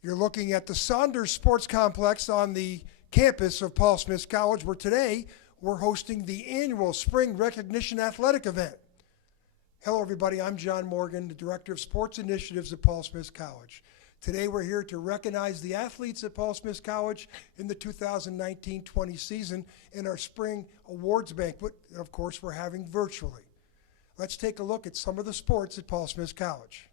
You're looking at the Saunders Sports Complex on the campus of Paul Smith College, where today we're hosting the annual Spring Recognition Athletic event. Hello, everybody. I'm John Morgan, the Director of Sports Initiatives at Paul Smith College. Today we're here to recognize the athletes at Paul Smith College in the 2019-20 season in our Spring Awards Banquet, that of course we're having virtually. Let's take a look at some of the sports at Paul Smith College.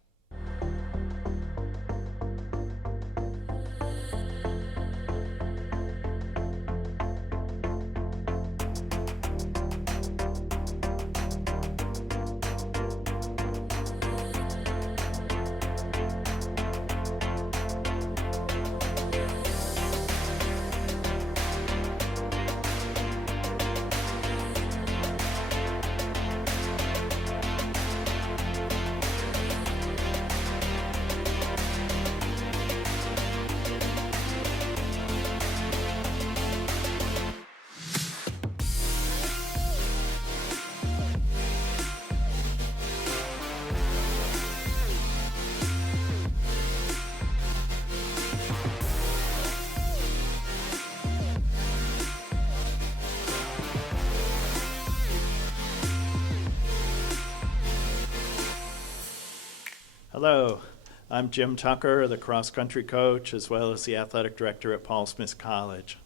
Hello, I'm Jim Tucker, the cross-country coach, as well as the athletic director at Paul Smith College.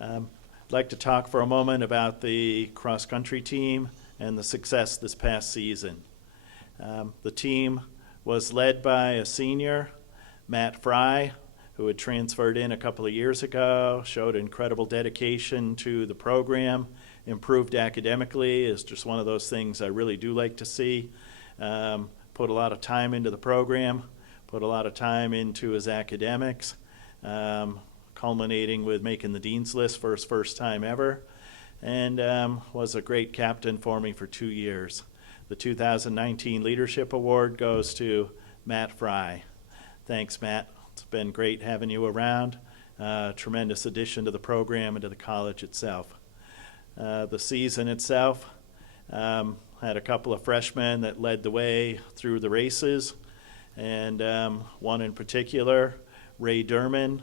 I'd like to talk for a moment about the cross-country team and the success this past season. The team was led by a senior, Matt Fry, who had transferred in a couple of years ago, showed incredible dedication to the program, improved academically. Is just one of those things I really do like to see. Put a lot of time into the program, put a lot of time into his academics, culminating with making the Dean's List for his first time ever, and was a great captain for me for 2 years. The 2019 Leadership Award goes to Matt Fry. Thanks, Matt. It's been great having you around. Tremendous addition to the program and to the college itself. The season itself, had a couple of freshmen that led the way through the races, and one in particular, Ray Derman,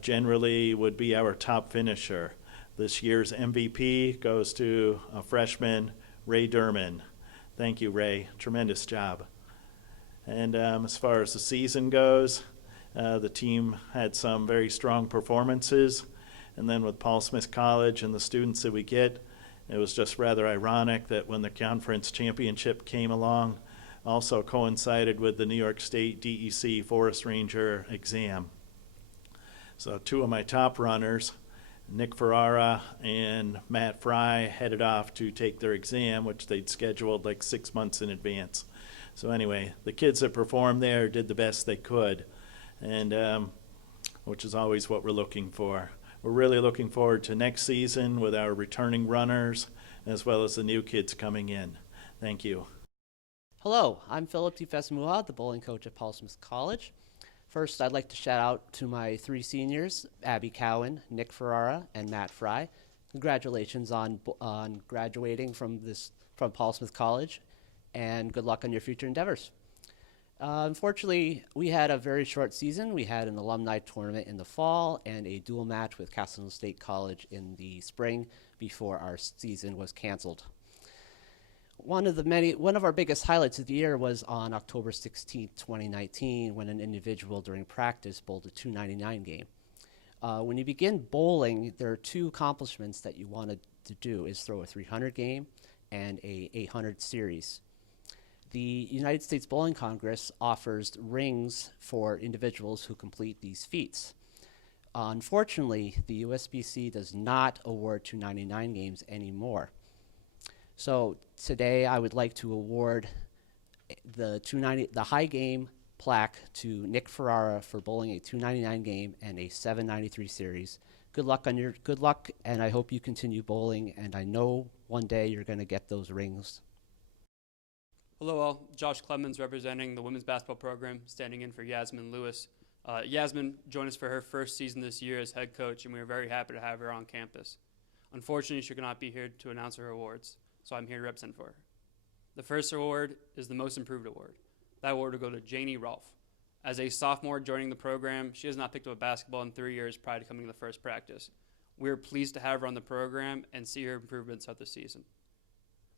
generally would be our top finisher. This year's MVP goes to a freshman, Ray Derman. Thank you, Ray. Tremendous job. And as far as the season goes, the team had some very strong performances, and then with Paul Smith College and the students that we get, it was just rather ironic that when the conference championship came along, also coincided with the New York State DEC Forest Ranger exam. So two of my top runners, Nick Ferrara and Matt Fry, headed off to take their exam, which they'd scheduled like 6 months in advance. So anyway, the kids that performed there did the best they could, and which is always what we're looking for. We're really looking forward to next season with our returning runners, as well as the new kids coming in. Thank you. Hello, I'm Philip Tufesamuha, the bowling coach at Paul Smith College. First, I'd like to shout out to my 3 seniors, Abby Cowan, Nick Ferrara, and Matt Fry. Congratulations on graduating from Paul Smith College, and good luck on your future endeavors. Unfortunately, we had a very short season. We had an alumni tournament in the fall and a dual match with Castleton State College in the spring before our season was canceled. One of our biggest highlights of the year was on October 16, 2019, when an individual during practice bowled a .299 game. When you begin bowling, there are 2 accomplishments that you wanted to do, is throw a 300 game and a 800 series. The United States Bowling Congress offers rings for individuals who complete these feats. Unfortunately, the USBC does not award .299 games anymore. So today I would like to award the high game plaque to Nick Ferrara for bowling a .299 game and a 793 series. Good luck, and I hope you continue bowling, and I know one day you're going to get those rings. Hello all, Josh Clemens representing the women's basketball program, standing in for Yasmin Lewis. Yasmin joined us for her first season this year as head coach, and we are very happy to have her on campus. Unfortunately, she could not be here to announce her awards, so I'm here to represent for her. The first award is the Most Improved Award. That award will go to Janie Rolfe. As a sophomore joining the program, she has not picked up a basketball in 3 years prior to coming to the first practice. We are pleased to have her on the program and see her improvements throughout the season.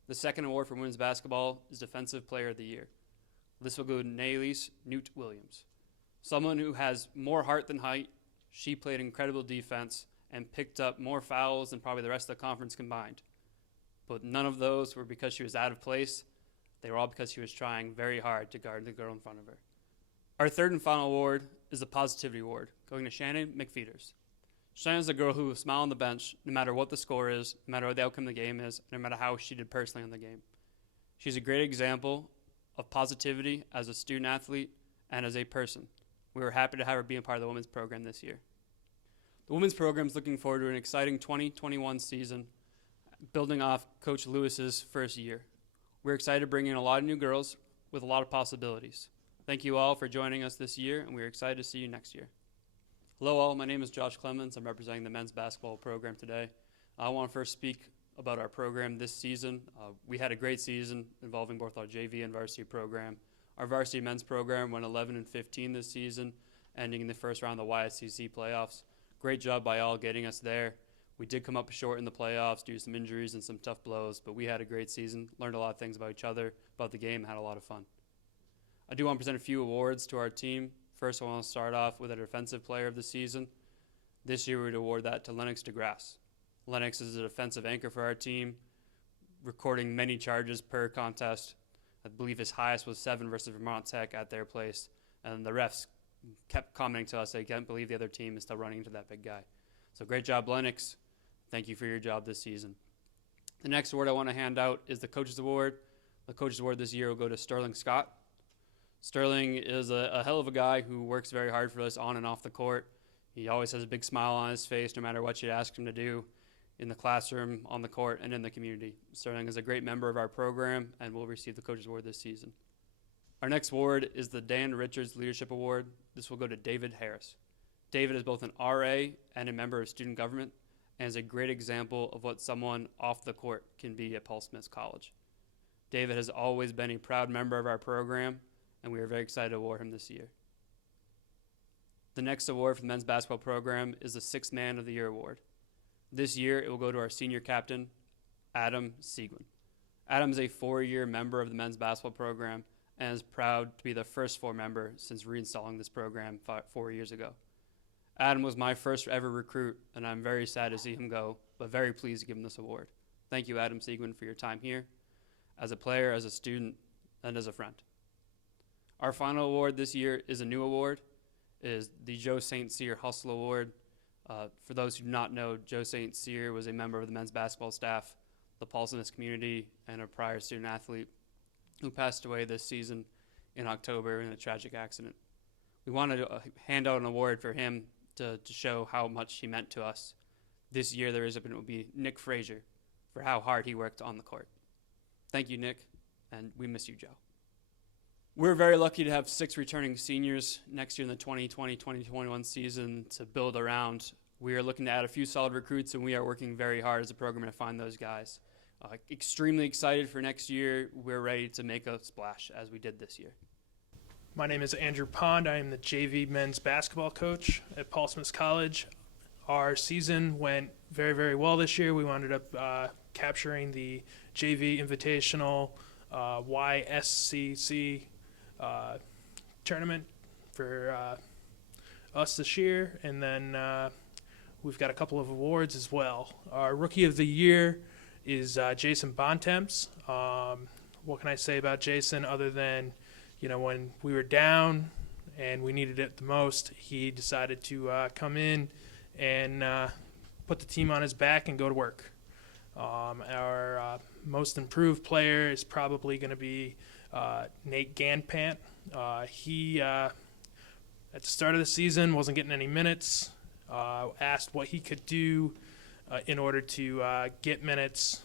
The second award for women's basketball is Defensive Player of the Year. This will go to Nailise Newt Williams. Someone who has more heart than height. She played incredible defense and picked up more fouls than probably the rest of the conference combined. But none of those were because she was out of place. They were all because she was trying very hard to guard the girl in front of her. Our third and final award is the Positivity Award, going to Shannon McPheeters. Shannon's a girl who will smile on the bench no matter what the score is, no matter what the outcome of the game is, no matter how she did personally on the game. She's a great example of positivity as a student athlete and as a person. We were happy to have her be a part of the women's program this year. The women's program is looking forward to an exciting 2021 season, building off Coach Lewis's first year. We're excited to bring in a lot of new girls with a lot of possibilities. Thank you all for joining us this year, and we're excited to see you next year. Hello all, my name is Josh Clemens. I'm representing the men's basketball program today. I want to first speak about our program this season. We had a great season involving both our JV and varsity program. Our varsity men's program went 11-15 this season, ending in the first round of the YSCC playoffs. Great job by all getting us there. We did come up short in the playoffs due to some injuries and some tough blows, but we had a great season, learned a lot of things about each other, about the game, and had a lot of fun. I do want to present a few awards to our team. First, I want to start off with a defensive player of the season. This year, we would award that to Lennox DeGrasse. Lennox is a defensive anchor for our team, recording many charges per contest. I believe his highest was 7 versus Vermont Tech at their place, and the refs kept commenting to us they can't believe the other team is still running into that big guy. So great job, Lennox. Thank you for your job this season. The next award I want to hand out is the Coaches Award. The Coaches Award this year will go to Sterling Scott. Sterling is a hell of a guy who works very hard for us on and off the court. He always has a big smile on his face no matter what you ask him to do in the classroom, on the court, and in the community. Sterling is a great member of our program and will receive the Coaches Award this season. Our next award is the Dan Richards Leadership Award. This will go to David Harris. David is both an RA and a member of student government and is a great example of what someone off the court can be at Paul Smith College. David has always been a proud member of our program, and we are very excited to award him this year. The next award for the men's basketball program is the Sixth Man of the Year Award. This year, it will go to our senior captain, Adam Seguin. Adam is a 4-year member of the men's basketball program and is proud to be the first 4 member since reinstalling this program 4 years ago. Adam was my first ever recruit, and I'm very sad to see him go, but very pleased to give him this award. Thank you, Adam Seguin, for your time here, as a player, as a student, and as a friend. Our final award this year is a new award. It is the Joe St. Cyr Hustle Award. For those who do not know, Joe St. Cyr was a member of the men's basketball staff, the Paul Smith community, and a prior student athlete who passed away this season in October in a tragic accident. We wanted to hand out an award for him to show how much he meant to us. This year, the recipient will be Nick Frazier for how hard he worked on the court. Thank you, Nick, and we miss you, Joe. We're very lucky to have 6 returning seniors next year in the 2020-2021 season to build around. We are looking to add a few solid recruits, and we are working very hard as a program to find those guys. Extremely excited for next year. We're ready to make a splash as we did this year. My name is Andrew Pond. I am the JV men's basketball coach at Paul Smith College. Our season went very, very well this year. We wound up capturing the JV Invitational YSCC tournament for us this year, and then we've got a couple of awards as well. Our Rookie of the Year is Jason Bontemps. What can I say about Jason other than, when we were down and we needed it the most, he decided to come in and put the team on his back and go to work. Our most improved player is probably going to be Nate Ganpant. He, at the start of the season, wasn't getting any minutes. Asked what he could do in order to get minutes.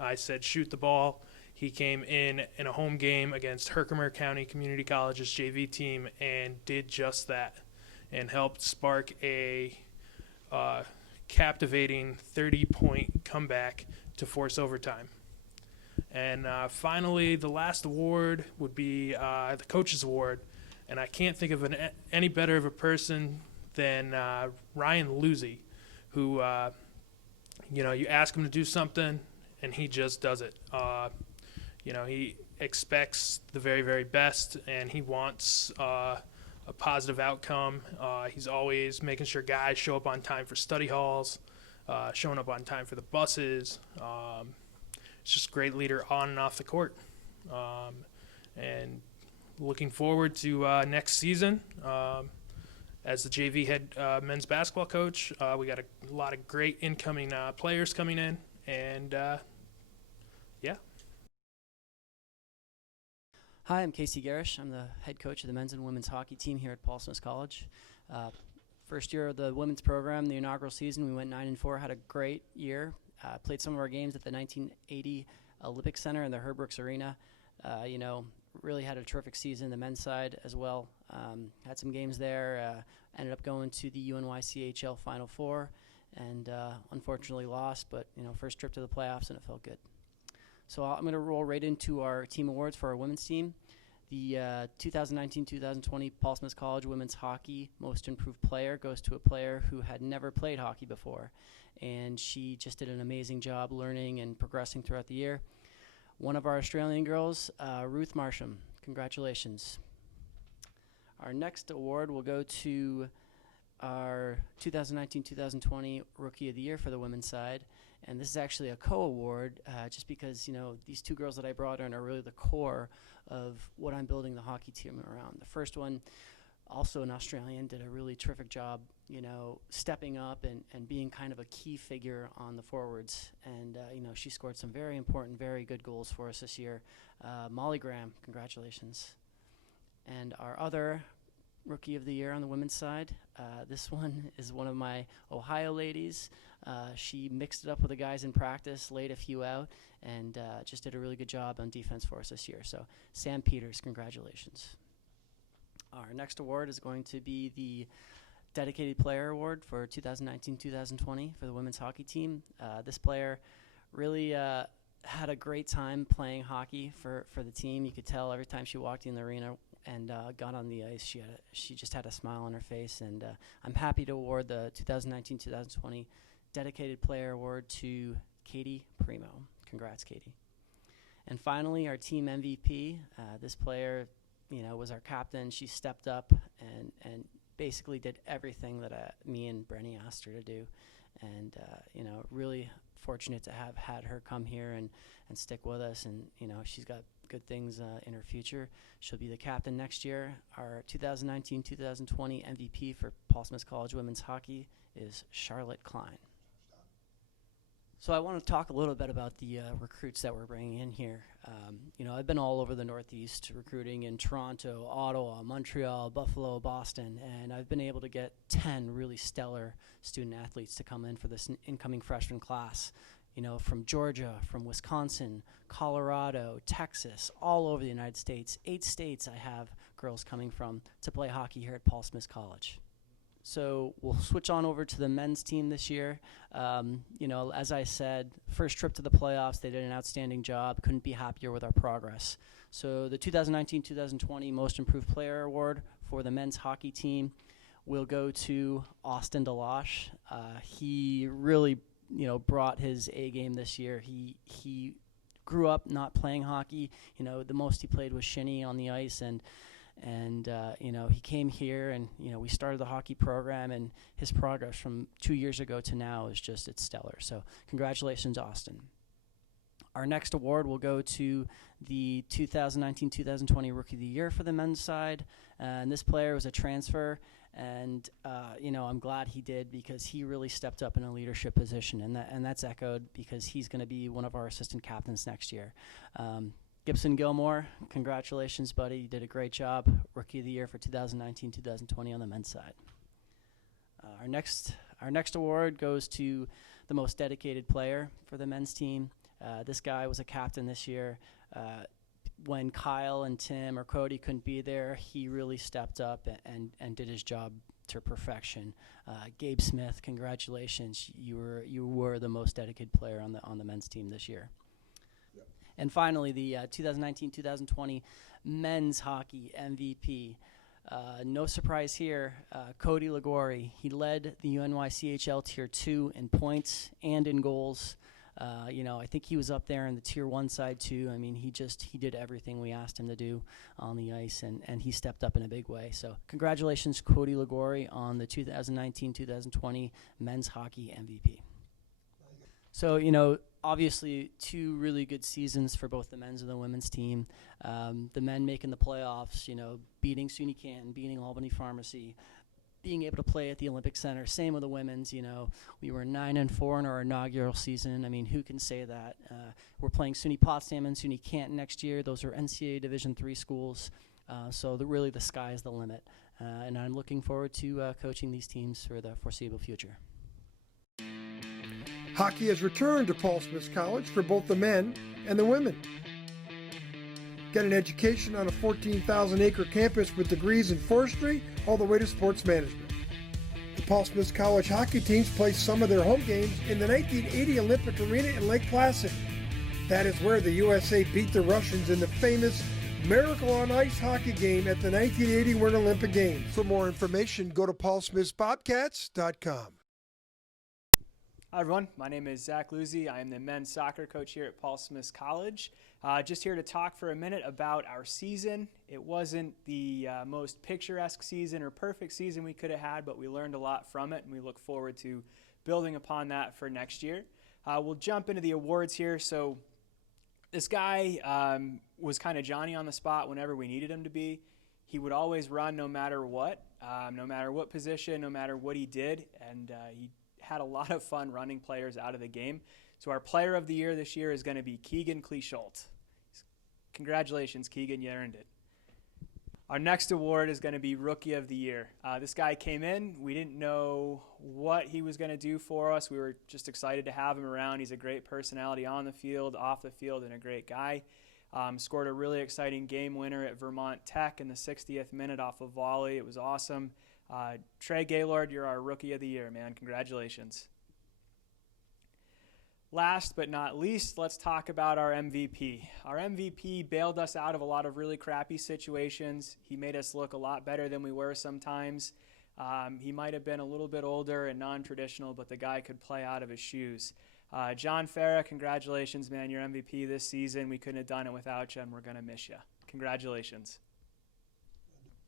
I said shoot the ball. He came in a home game against Herkimer County Community College's JV team and did just that and helped spark a captivating 30-point comeback to force overtime. And finally, the last award would be the Coaches Award. And I can't think of any better of a person than Ryan Lucy, who, you ask him to do something, and he just does it. He expects the very, very best, and he wants a positive outcome. He's always making sure guys show up on time for study halls, showing up on time for the buses. It's just a great leader on and off the court. And looking forward to next season. As the JV head men's basketball coach, we got a lot of great incoming players coming in, and yeah. Hi, I'm Casey Garish. I'm the head coach of the men's and women's hockey team here at Paul Smith College. First year of the women's program, the inaugural season, we went 9-4, had a great year. Played some of our games at the 1980 Olympic Center in the Herbrooks Arena. Really had a terrific season, the men's side as well. Had some games there, ended up going to the UNYCHL Final Four, and unfortunately lost, but first trip to the playoffs, and it felt good. So I'm going to roll right into our team awards for our women's team. The 2019-2020 Paul Smith College Women's Hockey Most Improved Player goes to a player who had never played hockey before, and she just did an amazing job learning and progressing throughout the year. One of our Australian girls, Ruth Marsham. Congratulations. Our next award will go to our 2019-2020 Rookie of the Year for the women's side. And this is actually a co-award, just because, these two girls that I brought in are really the core of what I'm building the hockey team around. The first one, also an Australian, did a really terrific job, stepping up and being kind of a key figure on the forwards. And, she scored some very important, very good goals for us this year. Molly Graham, congratulations. And our other Rookie of the Year on the women's side, this one is one of my Ohio ladies. She mixed it up with the guys in practice, laid a few out, and just did a really good job on defense for us this year. So Sam Peters, congratulations. Our next award is going to be the Dedicated Player Award for 2019-2020 for the women's hockey team. This player really had a great time playing hockey for the team. You could tell every time she walked in the arena and got on the ice, she just had a smile on her face. And I'm happy to award the 2019-2020 Dedicated Player Award to Katie Primo. Congrats, Katie. And finally, our team MVP. This player, was our captain. She stepped up and basically did everything that me and Brenny asked her to do. And, really fortunate to have had her come here and stick with us. And, she's got good things in her future. She'll be the captain next year. Our 2019-2020 MVP for Paul Smith College Women's Hockey is Charlotte Klein. So I want to talk a little bit about the recruits that we're bringing in here. I've been all over the Northeast recruiting in Toronto, Ottawa, Montreal, Buffalo, Boston, and I've been able to get 10 really stellar student athletes to come in for this incoming freshman class. From Georgia, from Wisconsin, Colorado, Texas, all over the United States. 8 states I have girls coming from to play hockey here at Paul Smith College. So we'll switch on over to the men's team this year. As I said, first trip to the playoffs, they did an outstanding job. Couldn't be happier with our progress. So the 2019-2020 Most Improved Player Award for the men's hockey team will go to Austin DeLosh. He really, brought his A game this year. He grew up not playing hockey. The most he played was shinny on the ice, and he came here, and we started the hockey program, and his progress from 2 years ago to now is it's stellar. So congratulations, Austin. Our next award will go to the 2019-2020 Rookie of the Year for the men's side, and this player was a transfer, and I'm glad he did, because he really stepped up in a leadership position, and that's echoed because he's going to be one of our assistant captains next year. Gibson Gilmore, congratulations, buddy. You did a great job. Rookie of the Year for 2019-2020 on the men's side. Our next award goes to the most dedicated player for the men's team. This guy was a captain this year. When Kyle and Tim or Cody couldn't be there, he really stepped up and did his job to perfection. Gabe Smith, congratulations. You were the most dedicated player on the men's team this year. And finally, the 2019-2020 men's hockey MVP. No surprise here, Cody Liguori. He led the UNYCHL Tier 2 in points and in goals. I think he was up there in the Tier 1 side too. I mean, he did everything we asked him to do on the ice, and he stepped up in a big way. So congratulations, Cody Liguori, on the 2019-2020 Men's Hockey MVP. So, obviously 2 really good seasons for both the men's and the women's team. The men making the playoffs, beating SUNY Canton, beating Albany Pharmacy, being able to play at the Olympic Center. Same with the women's, we were 9-4 in our inaugural season. I mean, who can say that? We're playing SUNY Potsdam and SUNY Canton next year. Those are NCAA Division III schools. So really the sky is the limit. And I'm looking forward to coaching these teams for the foreseeable future. Hockey has returned to Paul Smith College for both the men and the women. Get an education on a 14,000-acre campus with degrees in forestry all the way to sports management. The Paul Smith College hockey teams play some of their home games in the 1980 Olympic Arena in Lake Placid. That is where the USA beat the Russians in the famous Miracle on Ice hockey game at the 1980 Winter Olympic Games. For more information, go to paulsmithsbobcats.com. Hi everyone, my name is Zach Luzzi. I am the men's soccer coach here at Paul Smith College. Just here to talk for a minute about our season. It wasn't the most picturesque season or perfect season we could have had, but we learned a lot from it, and we look forward to building upon that for next year. We'll jump into the awards here. So this guy was kind of Johnny on the spot whenever we needed him to be. He would always run no matter what position, no matter what he did, and he had a lot of fun running players out of the game. So our player of the year this year is going to be Keegan Cleesholt. Congratulations, Keegan, you earned it. Our next award is going to be Rookie of the Year. This guy came in. We didn't know what he was going to do for us. We were just excited to have him around. He's a great personality on the field, off the field, and a great guy. Scored a really exciting game winner at Vermont Tech in the 60th minute off a volley. It was awesome. Trey Gaylord, you're our Rookie of the Year, man. Congratulations. Last but not least, let's talk about our MVP. Our MVP bailed us out of a lot of really crappy situations. He made us look a lot better than we were sometimes. He might have been a little bit older and non-traditional, but the guy could play out of his shoes. John Farah, congratulations, man. You're MVP this season. We couldn't have done it without you, and we're going to miss you. Congratulations.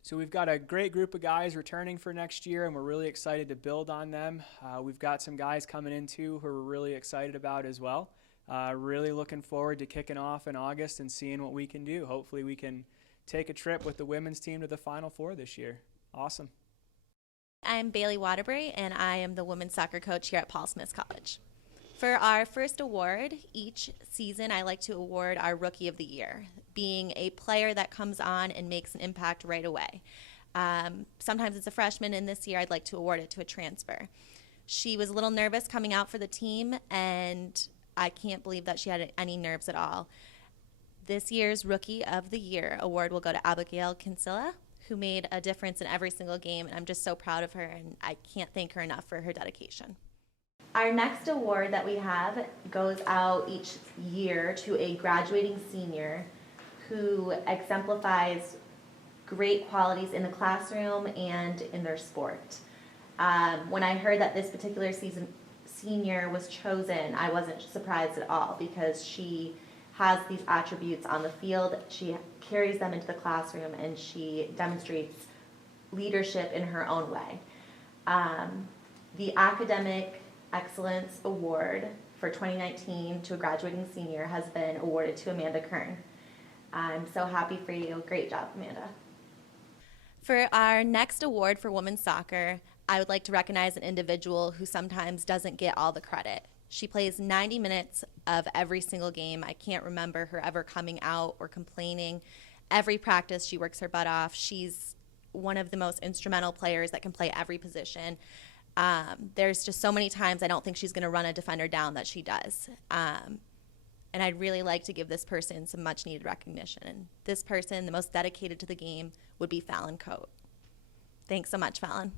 So we've got a great group of guys returning for next year, and we're really excited to build on them. We've got some guys coming in, too, who we're really excited about as well. Really looking forward to kicking off in August and seeing what we can do. Hopefully we can take a trip with the women's team to the Final Four this year. Awesome. I'm Bailey Waterbury, and I am the women's soccer coach here at Paul Smith College. For our first award, each season I like to award our Rookie of the Year, being a player that comes on and makes an impact right away. Sometimes it's a freshman, and this year I'd like to award it to a transfer. She was a little nervous coming out for the team, and I can't believe that she had any nerves at all. This year's Rookie of the Year award will go to Abigail Kinsella, who made a difference in every single game, and I'm just so proud of her, and I can't thank her enough for her dedication. Our next award that we have goes out each year to a graduating senior who exemplifies great qualities in the classroom and in their sport. When I heard that this particular senior was chosen, I wasn't surprised at all because she has these attributes on the field. She carries them into the classroom and she demonstrates leadership in her own way. The Academic Excellence Award for 2019 to a graduating senior has been awarded to Amanda Kern. I'm so happy for you. Great job, Amanda. For our next award for women's soccer, I would like to recognize an individual who sometimes doesn't get all the credit. She plays 90 minutes of every single game. I can't remember her ever coming out or complaining. Every practice, she works her butt off. She's one of the most instrumental players that can play every position. There's just so many times I don't think she's going to run a defender down that she does. And I'd really like to give this person some much needed recognition. And this person, the most dedicated to the game, would be Fallon Coate. Thanks so much, Fallon.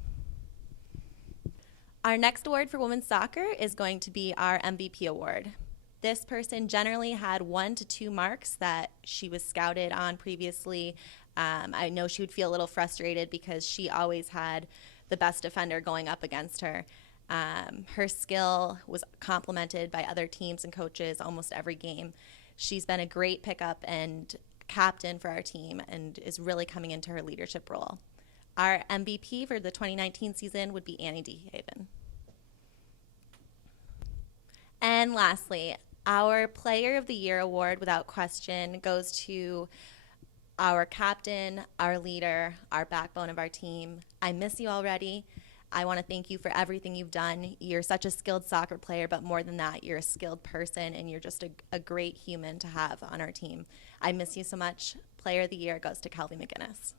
Our next award for women's soccer is going to be our MVP award. This person generally had 1 to 2 marks that she was scouted on previously. I know she would feel a little frustrated because she always had the best defender going up against her. Her skill was complemented by other teams and coaches almost every game. She's been a great pickup and captain for our team and is really coming into her leadership role. Our MVP for the 2019 season would be Annie DeHaven. And lastly, our Player of the Year award, without question, goes to our captain, our leader, our backbone of our team. I miss you already. I want to thank you for everything you've done. You're such a skilled soccer player, but more than that, you're a skilled person, and you're just a great human to have on our team. I miss you so much. Player of the Year goes to Kelby McGinnis.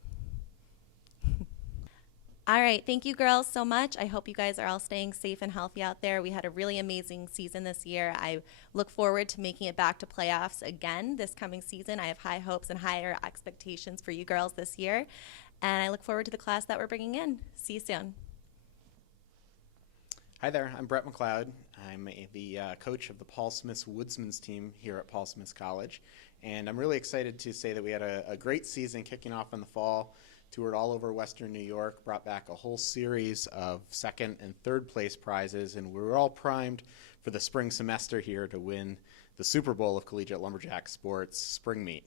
All right, thank you girls so much. I hope you guys are all staying safe and healthy out there. We had a really amazing season this year. I look forward to making it back to playoffs again this coming season. I have high hopes and higher expectations for you girls this year. And I look forward to the class that we're bringing in. See you soon. Hi there, I'm Brett McLeod. I'm the coach of the Paul Smith's Woodsman's team here at Paul Smith's College. And I'm really excited to say that we had a great season kicking off in the fall. Toured all over Western New York, brought back a whole series of second and third place prizes, and we were all primed for the spring semester here to win the Super Bowl of collegiate lumberjack sports spring meet.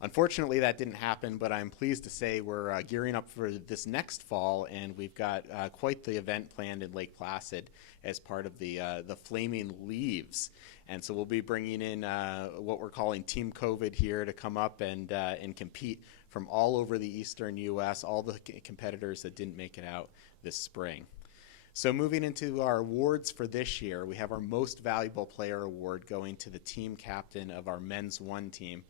Unfortunately, that didn't happen, but I'm pleased to say we're gearing up for this next fall, and we've got quite the event planned in Lake Placid as part of the Flaming Leaves. And so we'll be bringing in what we're calling Team COVID here to come up and compete from all over the eastern U.S., all the competitors that didn't make it out this spring. So moving into our awards for this year, we have our Most Valuable Player Award going to the team captain of our Men's 1 team.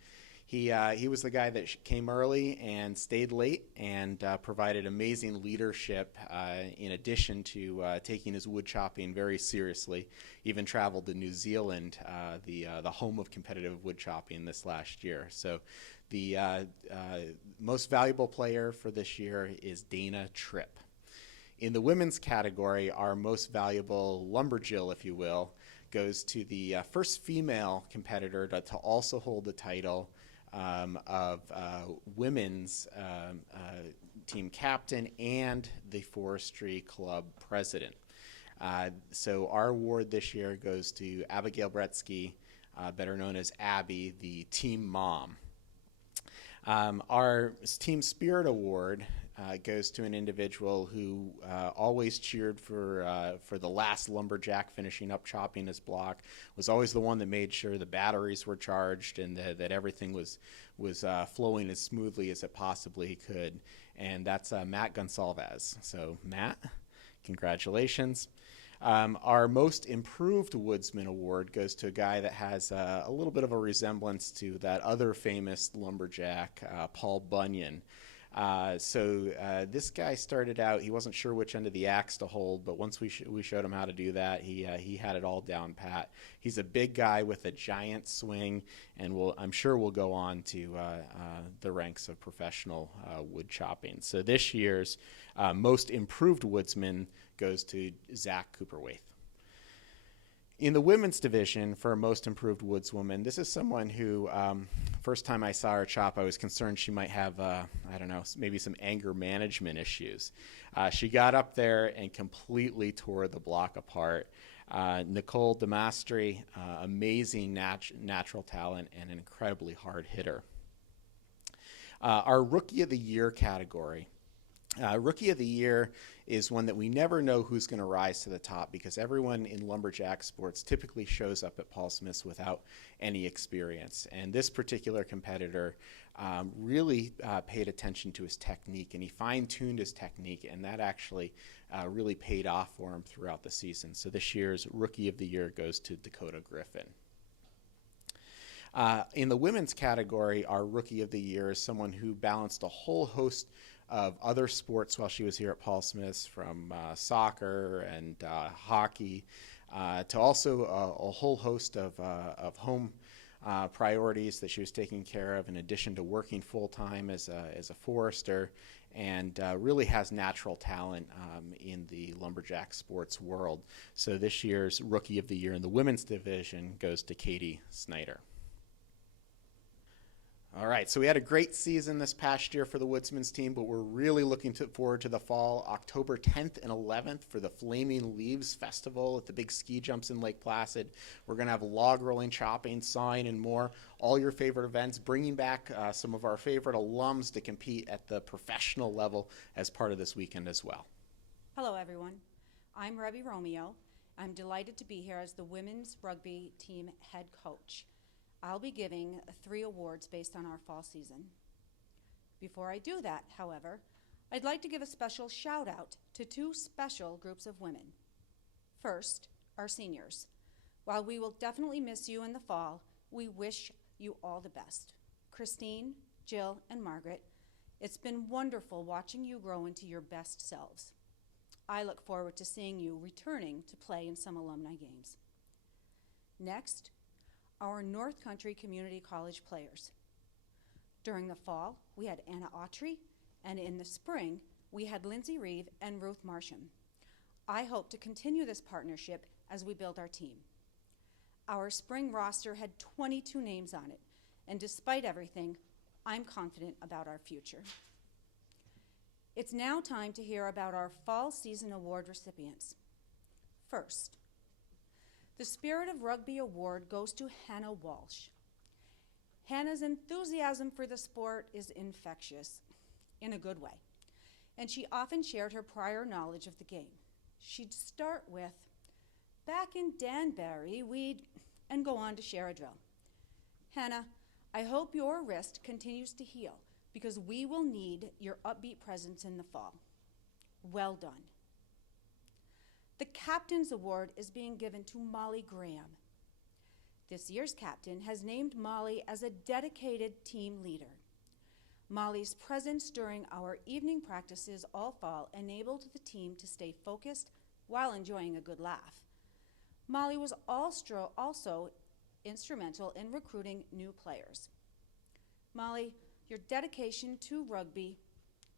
He was the guy that came early and stayed late and provided amazing leadership in addition to taking his wood chopping very seriously. Even traveled to New Zealand, the home of competitive wood chopping this last year. So the most valuable player for this year is Dana Tripp. In the women's category, our most valuable lumberjill, if you will, goes to the first female competitor to also hold the title of women's team captain and the forestry club president. So our award this year goes to Abigail Bretsky, better known as Abby, the team mom. Our Team Spirit Award goes to an individual who always cheered for the last lumberjack finishing up chopping his block, was always the one that made sure the batteries were charged and that everything was flowing as smoothly as it possibly could. And that's Matt Gonsalves. So Matt, congratulations. Our Most Improved Woodsman Award goes to a guy that has a little bit of a resemblance to that other famous lumberjack, Paul Bunyan. This guy started out, he wasn't sure which end of the axe to hold, but once we showed him how to do that, he had it all down pat. He's a big guy with a giant swing, and I'm sure will go on to the ranks of professional wood chopping. So this year's Most Improved Woodsman goes to Zach Cooperwaith. In the women's division for Most Improved Woodswoman, this is someone who, first time I saw her chop, I was concerned she might have, maybe some anger management issues. She got up there and completely tore the block apart. Nicole Demastri, amazing natural talent and an incredibly hard hitter. Our Rookie of the Year category. Rookie of the Year is one that we never know who's going to rise to the top because everyone in lumberjack sports typically shows up at Paul Smith's without any experience. And this particular competitor really paid attention to his technique, and he fine-tuned his technique, and that actually really paid off for him throughout the season. So this year's Rookie of the Year goes to Dakota Griffin. In the women's category, our Rookie of the Year is someone who balanced a whole host of other sports while she was here at Paul Smith's, from soccer and hockey to also a whole host of home priorities that she was taking care of in addition to working full-time as a forester and really has natural talent in the lumberjack sports world. So this year's Rookie of the Year in the women's division goes to Katie Snyder. All right, so we had a great season this past year for the Woodsman's team, but we're really looking forward to the fall, October 10th and 11th for the Flaming Leaves Festival at the big ski jumps in Lake Placid. We're going to have log rolling, chopping, sawing, and more, all your favorite events, bringing back some of our favorite alums to compete at the professional level as part of this weekend as well. Hello, everyone. I'm Rebby Romeo. I'm delighted to be here as the women's rugby team head coach. I'll be giving 3 awards based on our fall season. Before I do that, however, I'd like to give a special shout out to 2 special groups of women. First, our seniors. While we will definitely miss you in the fall, we wish you all the best. Christine, Jill, and Margaret, it's been wonderful watching you grow into your best selves. I look forward to seeing you returning to play in some alumni games. Next, our North Country Community College players. During the fall, we had Anna Autry, and in the spring, we had Lindsay Reeve and Ruth Marsham. I hope to continue this partnership as we build our team. Our spring roster had 22 names on it, and despite everything, I'm confident about our future. It's now time to hear about our fall season award recipients. First, the Spirit of Rugby Award goes to Hannah Walsh. Hannah's enthusiasm for the sport is infectious, in a good way, and she often shared her prior knowledge of the game. She'd start with, "Back in Danbury, we'd," and go on to share a drill. Hannah, I hope your wrist continues to heal because we will need your upbeat presence in the fall. Well done. The Captain's Award is being given to Molly Graham. This year's captain has named Molly as a dedicated team leader. Molly's presence during our evening practices all fall enabled the team to stay focused while enjoying a good laugh. Molly was also instrumental in recruiting new players. Molly, your dedication to rugby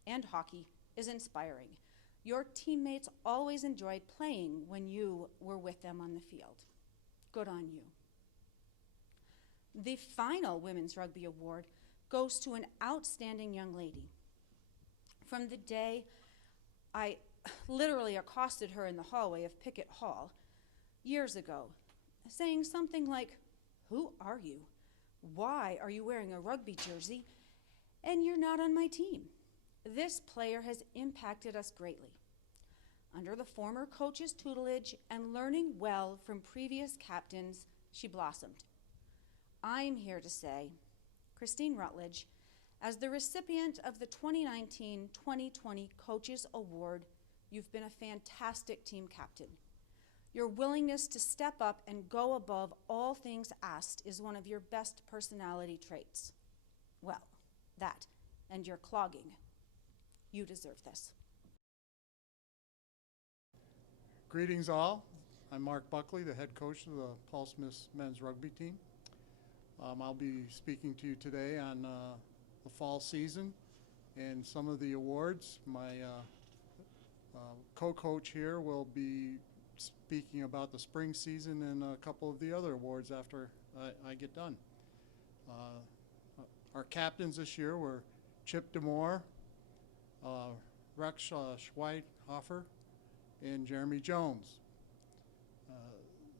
and hockey is inspiring. Your teammates always enjoyed playing when you were with them on the field. Good on you. The final Women's Rugby Award goes to an outstanding young lady. From the day I literally accosted her in the hallway of Pickett Hall years ago, saying something like, "Who are you? Why are you wearing a rugby jersey? And you're not on my team." This player has impacted us greatly. Under the former coach's tutelage and learning well from previous captains, she blossomed. I am here to say, Christine Rutledge, as the recipient of the 2019-2020 Coaches Award, you've been a fantastic team captain. Your willingness to step up and go above all things asked is one of your best personality traits. Well, that and your clogging. You deserve this. Greetings all. I'm Mark Buckley, the head coach of the Paul Smith men's rugby team. I'll be speaking to you today on the fall season and some of the awards. My co-coach here will be speaking about the spring season and a couple of the other awards after I get done. Our captains this year were Chip Demore, Rex Schweithofer, and Jeremy Jones.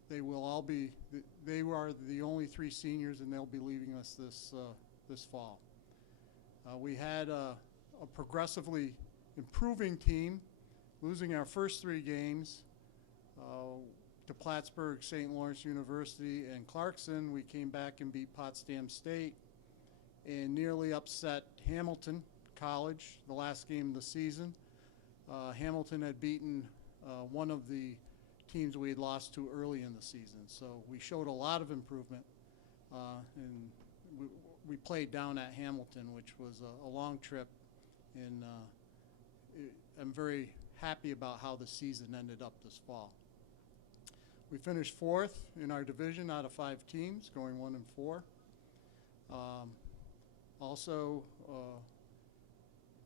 They are the only 3 seniors, and they'll be leaving us this fall. We had a progressively improving team, losing our first 3 games to Plattsburgh, St. Lawrence University, and Clarkson. We came back and beat Potsdam State and nearly upset Hamilton College the last game of the season. Hamilton had beaten one of the teams we had lost to early in the season. So we showed a lot of improvement, and we played down at Hamilton, which was a long trip, and I'm very happy about how the season ended up this fall. We finished 4th in our division out of 5 teams, going 1-4. Also,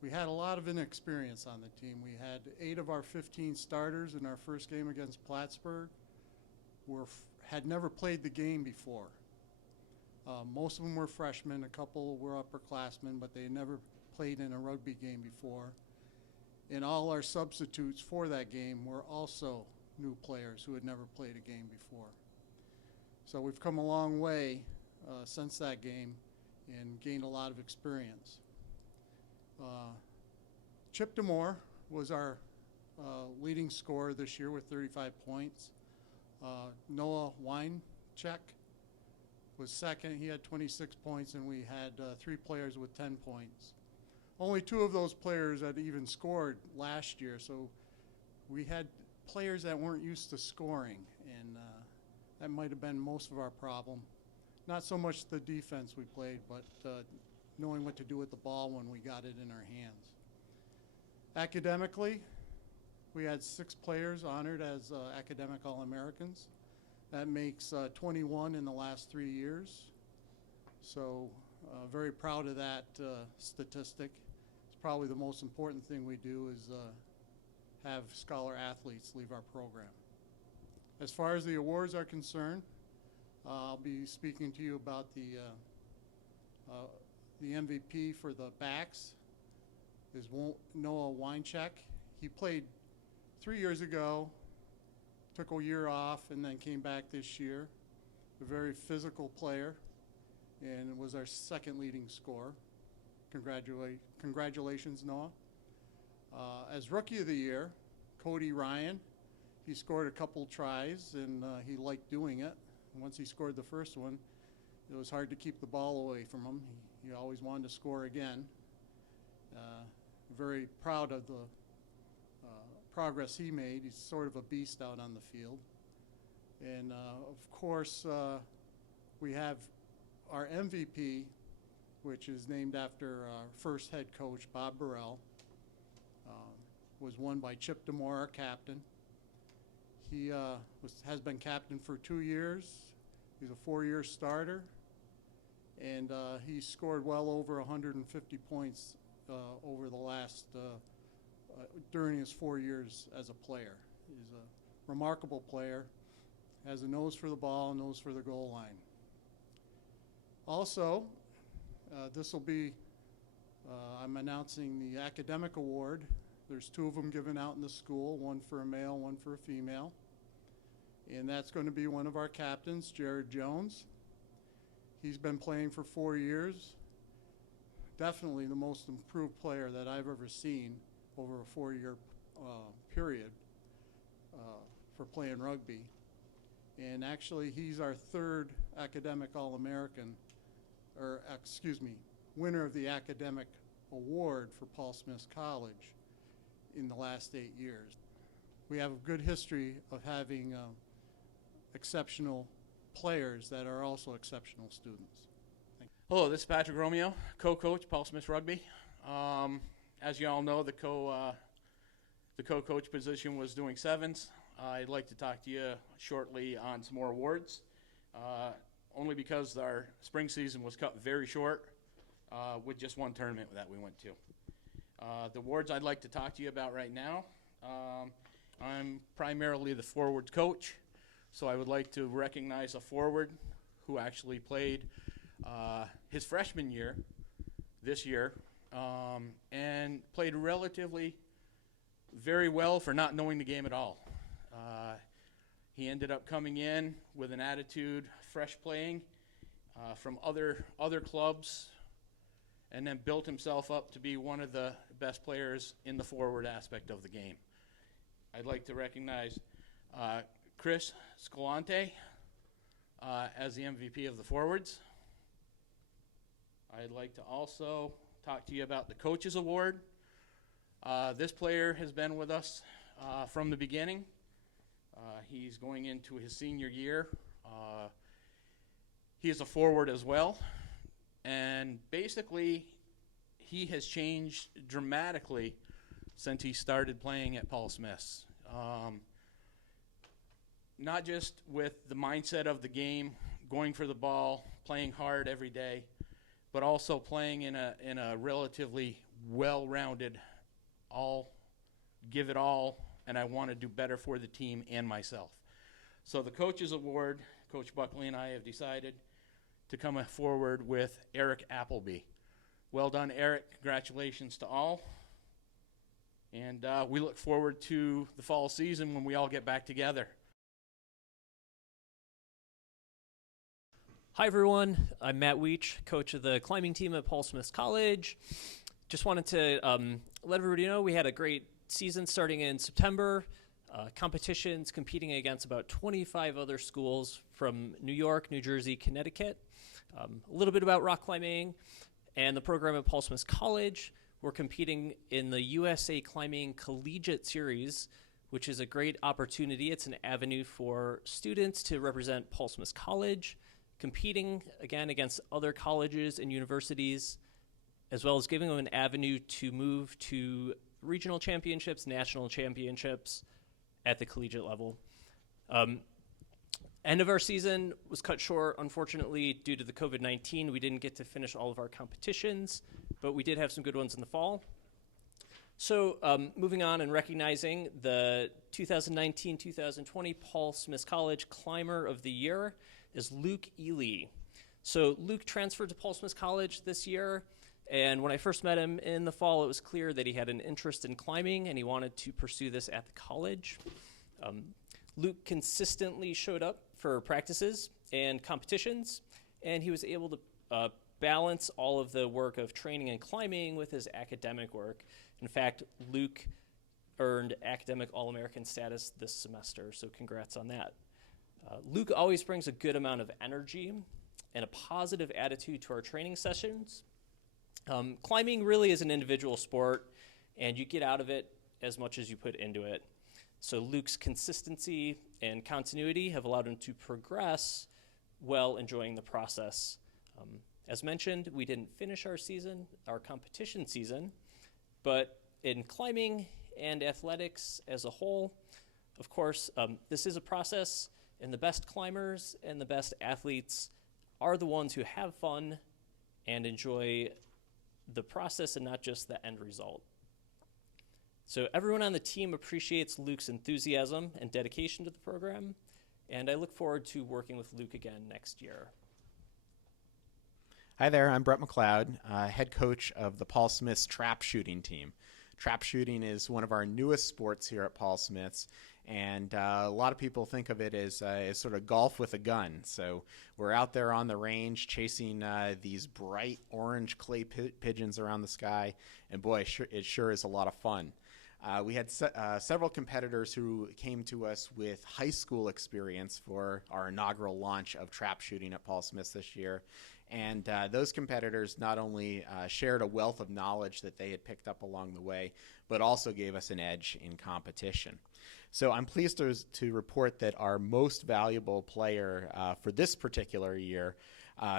we had a lot of inexperience on the team. We had 8 of our 15 starters in our first game against Plattsburgh had never played the game before. Most of them were freshmen, a couple were upperclassmen, but they had never played in a rugby game before. And all our substitutes for that game were also new players who had never played a game before. So we've come a long way since that game and gained a lot of experience. Chip Demore was our leading scorer this year with 35 points. Noah Weincheck was second. He had 26 points, and we had 3 players with 10 points. Only 2 of those players had even scored last year, so we had players that weren't used to scoring, and that might have been most of our problem. Not so much the defense we played, but knowing what to do with the ball when we got it in our hands. Academically, we had 6 players honored as academic All-Americans. That makes 21 in the last 3 years. So very proud of that statistic. It's probably the most important thing we do is have scholar athletes leave our program. As far as the awards are concerned, I'll be speaking to you about the MVP for the backs is Noah Weincheck. He played 3 years ago, took a year off, and then came back this year. A very physical player, and was our second leading scorer. Congratulations, Noah. As Rookie of the Year, Cody Ryan. He scored a couple tries, and he liked doing it. Once he scored the first one, it was hard to keep the ball away from him. He always wanted to score again. Very proud of the progress he made. He's sort of a beast out on the field. And of course, we have our MVP, which is named after our first head coach, Bob Burrell. Was won by Chip Demore, our captain. He has been captain for 2 years. He's a 4-year starter, and he scored well over 150 points over the last during his 4 years as a player. He's a remarkable player, has a nose for the ball, a nose for the goal line. Also, this will be, I'm announcing the academic award. There's 2 of them given out in the school, one for a male, one for a female. And that's going to be one of our captains, Jared Jones. He's been playing for 4 years. Definitely the most improved player that I've ever seen over a 4-year period for playing rugby. And actually, he's our 3rd academic All-American, or excuse me, winner of the academic award for Paul Smith College in the last 8 years. We have a good history of having exceptional players that are also exceptional students. Hello, this is Patrick Romeo, co-coach, Paul Smith Rugby. As you all know, the co-coach position was doing 7s. I'd like to talk to you shortly on some more awards, only because our spring season was cut very short with just one tournament that we went to. The awards I'd like to talk to you about right now, I'm primarily the forward coach, so I would like to recognize a forward who actually played his freshman year this year and played relatively very well for not knowing the game at all. He ended up coming in with an attitude, fresh playing from other clubs, and then built himself up to be one of the best players in the forward aspect of the game. I'd like to recognize Chris Scalante as the MVP of the forwards. I'd like to also talk to you about the Coaches Award. This player has been with us from the beginning. He's going into his senior year. He is a forward as well. And basically, he has changed dramatically since he started playing at Paul Smith's. Not just with the mindset of the game, going for the ball, playing hard every day, but also playing in a relatively well-rounded, all give it all, and I want to do better for the team and myself. So the Coaches Award, Coach Buckley and I have decided to come forward with Eric Appleby. Well done, Eric. Congratulations to all. And we look forward to the fall season when we all get back together. Hi everyone, I'm Matt Weech, coach of the climbing team at Paul Smith College. Just wanted to let everybody know we had a great season starting in September. Competitions competing against about 25 other schools from New York, New Jersey, Connecticut. A little bit about rock climbing and the program at Paul Smith College. We're competing in the USA Climbing Collegiate Series, which is a great opportunity. It's an avenue for students to represent Paul Smith College, competing again against other colleges and universities, as well as giving them an avenue to move to regional championships, national championships at the collegiate level. End of our season was cut short, unfortunately, due to the COVID-19. We didn't get to finish all of our competitions, but we did have some good ones in the fall. So moving on and recognizing the 2019-2020 Paul Smith College Climber of the Year is Luke Ely. So Luke transferred to Paul Smith College this year, and when I first met him in the fall, it was clear that he had an interest in climbing and he wanted to pursue this at the college. Luke consistently showed up for practices and competitions, and he was able to balance all of the work of training and climbing with his academic work. In fact, Luke earned academic All-American status this semester, so congrats on that. Luke always brings a good amount of energy and a positive attitude to our training sessions. Climbing really is an individual sport, and you get out of it as much as you put into it. So Luke's consistency and continuity have allowed him to progress while enjoying the process. As mentioned, we didn't finish our competition season, but in climbing and athletics as a whole, of course, this is a process, and the best climbers and the best athletes are the ones who have fun and enjoy the process and not just the end result. So everyone on the team appreciates Luke's enthusiasm and dedication to the program, and I look forward to working with Luke again next year. Hi there, I'm Brett McLeod, head coach of the Paul Smith's trap shooting team. Trap shooting is one of our newest sports here at Paul Smith's, and a lot of people think of it as sort of golf with a gun. So we're out there on the range chasing these bright orange clay pigeons around the sky, and boy, it sure is a lot of fun. We had several competitors who came to us with high school experience for our inaugural launch of trap shooting at Paul Smith's this year. And those competitors not only shared a wealth of knowledge that they had picked up along the way, but also gave us an edge in competition. So I'm pleased to report that our most valuable player for this particular year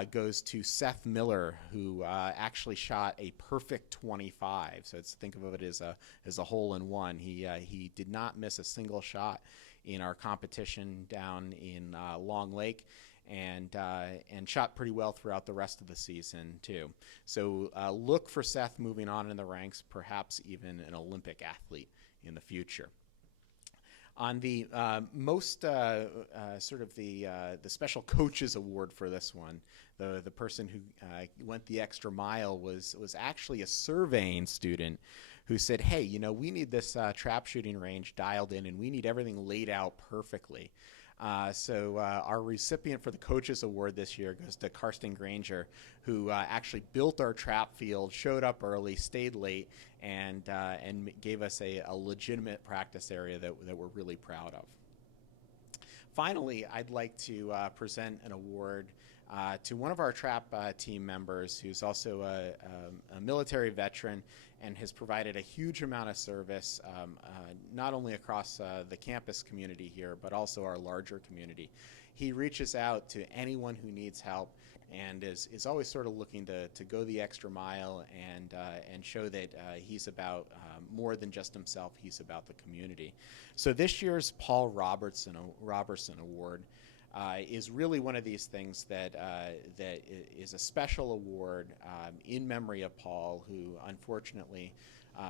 goes to Seth Miller, who actually shot a perfect 25. So think of it as a hole-in-one. He did not miss a single shot in our competition down in Long Lake, and shot pretty well throughout the rest of the season too. So look for Seth moving on in the ranks, perhaps even an Olympic athlete in the future. On the the special coaches award for this one, the person who went the extra mile was actually a surveying student who said, hey, we need this trap shooting range dialed in, and we need everything laid out perfectly. So our recipient for the Coaches Award this year goes to Karsten Granger, who actually built our trap field, showed up early, stayed late, and gave us a legitimate practice area that we're really proud of. Finally, I'd like to present an award to one of our trap team members who's also a military veteran and has provided a huge amount of service, not only across the campus community here, but also our larger community. He reaches out to anyone who needs help and is always sort of looking to go the extra mile and show that he's about more than just himself. He's about the community. So this year's Paul Robertson Award is really one of these things that is a special award in memory of Paul, who unfortunately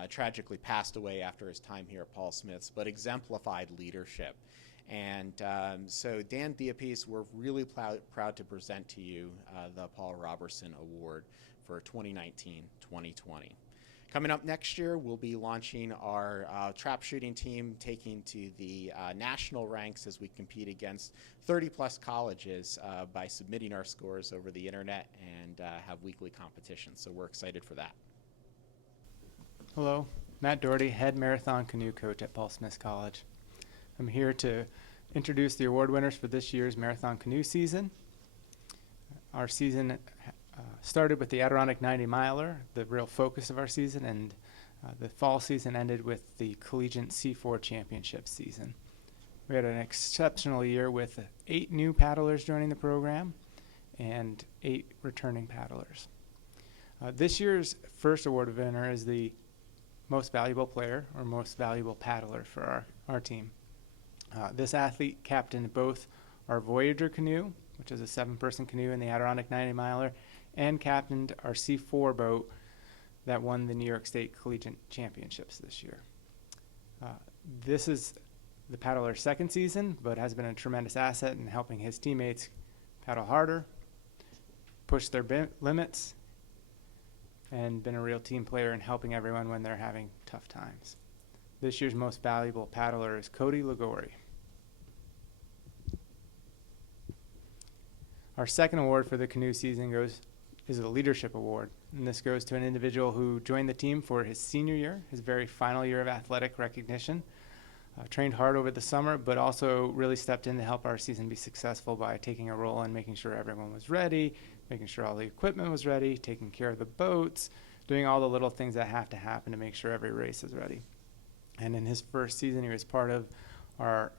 tragically passed away after his time here at Paul Smith's, but exemplified leadership. And so Dan Diapiece, we're really proud to present to you the Paul Robertson Award for 2019-2020. Coming up next year, we'll be launching our trap shooting team, taking to the national ranks as we compete against 30-plus colleges by submitting our scores over the internet and have weekly competitions. So we're excited for that. Hello, Matt Doherty, head marathon canoe coach at Paul Smith College. I'm here to introduce the award winners for this year's marathon canoe season. Our season started with the Adirondack 90 miler, the real focus of our season, and the fall season ended with the Collegiate C4 Championship season. We had an exceptional year with 8 new paddlers joining the program and 8 returning paddlers. This year's first award winner is the most valuable player or most valuable paddler for our team. This athlete captained both our Voyager canoe, which is a 7-person canoe in the Adirondack 90 miler, and captained our C4 boat that won the New York State Collegiate Championships this year. This is the paddler's second season, but has been a tremendous asset in helping his teammates paddle harder, push their limits, and been a real team player in helping everyone when they're having tough times. This year's most valuable paddler is Cody Liguori. Our second award for the canoe season is a leadership award, and this goes to an individual who joined the team for his senior year, his very final year of athletic recognition. Trained hard over the summer, but also really stepped in to help our season be successful by taking a role in making sure everyone was ready, making sure all the equipment was ready, taking care of the boats, doing all the little things that have to happen to make sure every race is ready. And in his first season, he was part of our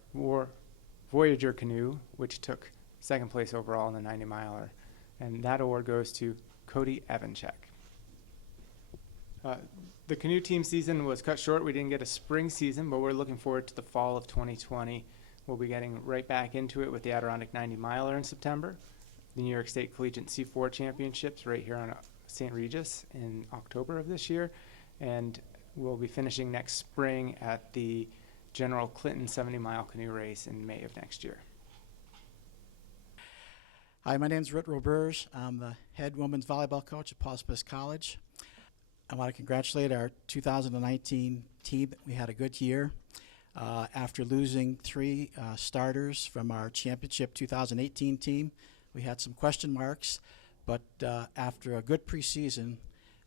Voyager canoe, which took second place overall in the 90 miler. And that award goes to Cody Evanchek. The canoe team season was cut short. We didn't get a spring season, but we're looking forward to the fall of 2020. We'll be getting right back into it with the Adirondack 90 miler in September, the New York State Collegiate C4 Championships right here on St. Regis in October of this year, and we'll be finishing next spring at the General Clinton 70-mile canoe race in May of next year. Hi, my name is Ritt Roberge. I'm the head women's volleyball coach at Paul Smith College. I want to congratulate our 2019 team. We had a good year. After losing 3 starters from our championship 2018 team, we had some question marks, but after a good preseason,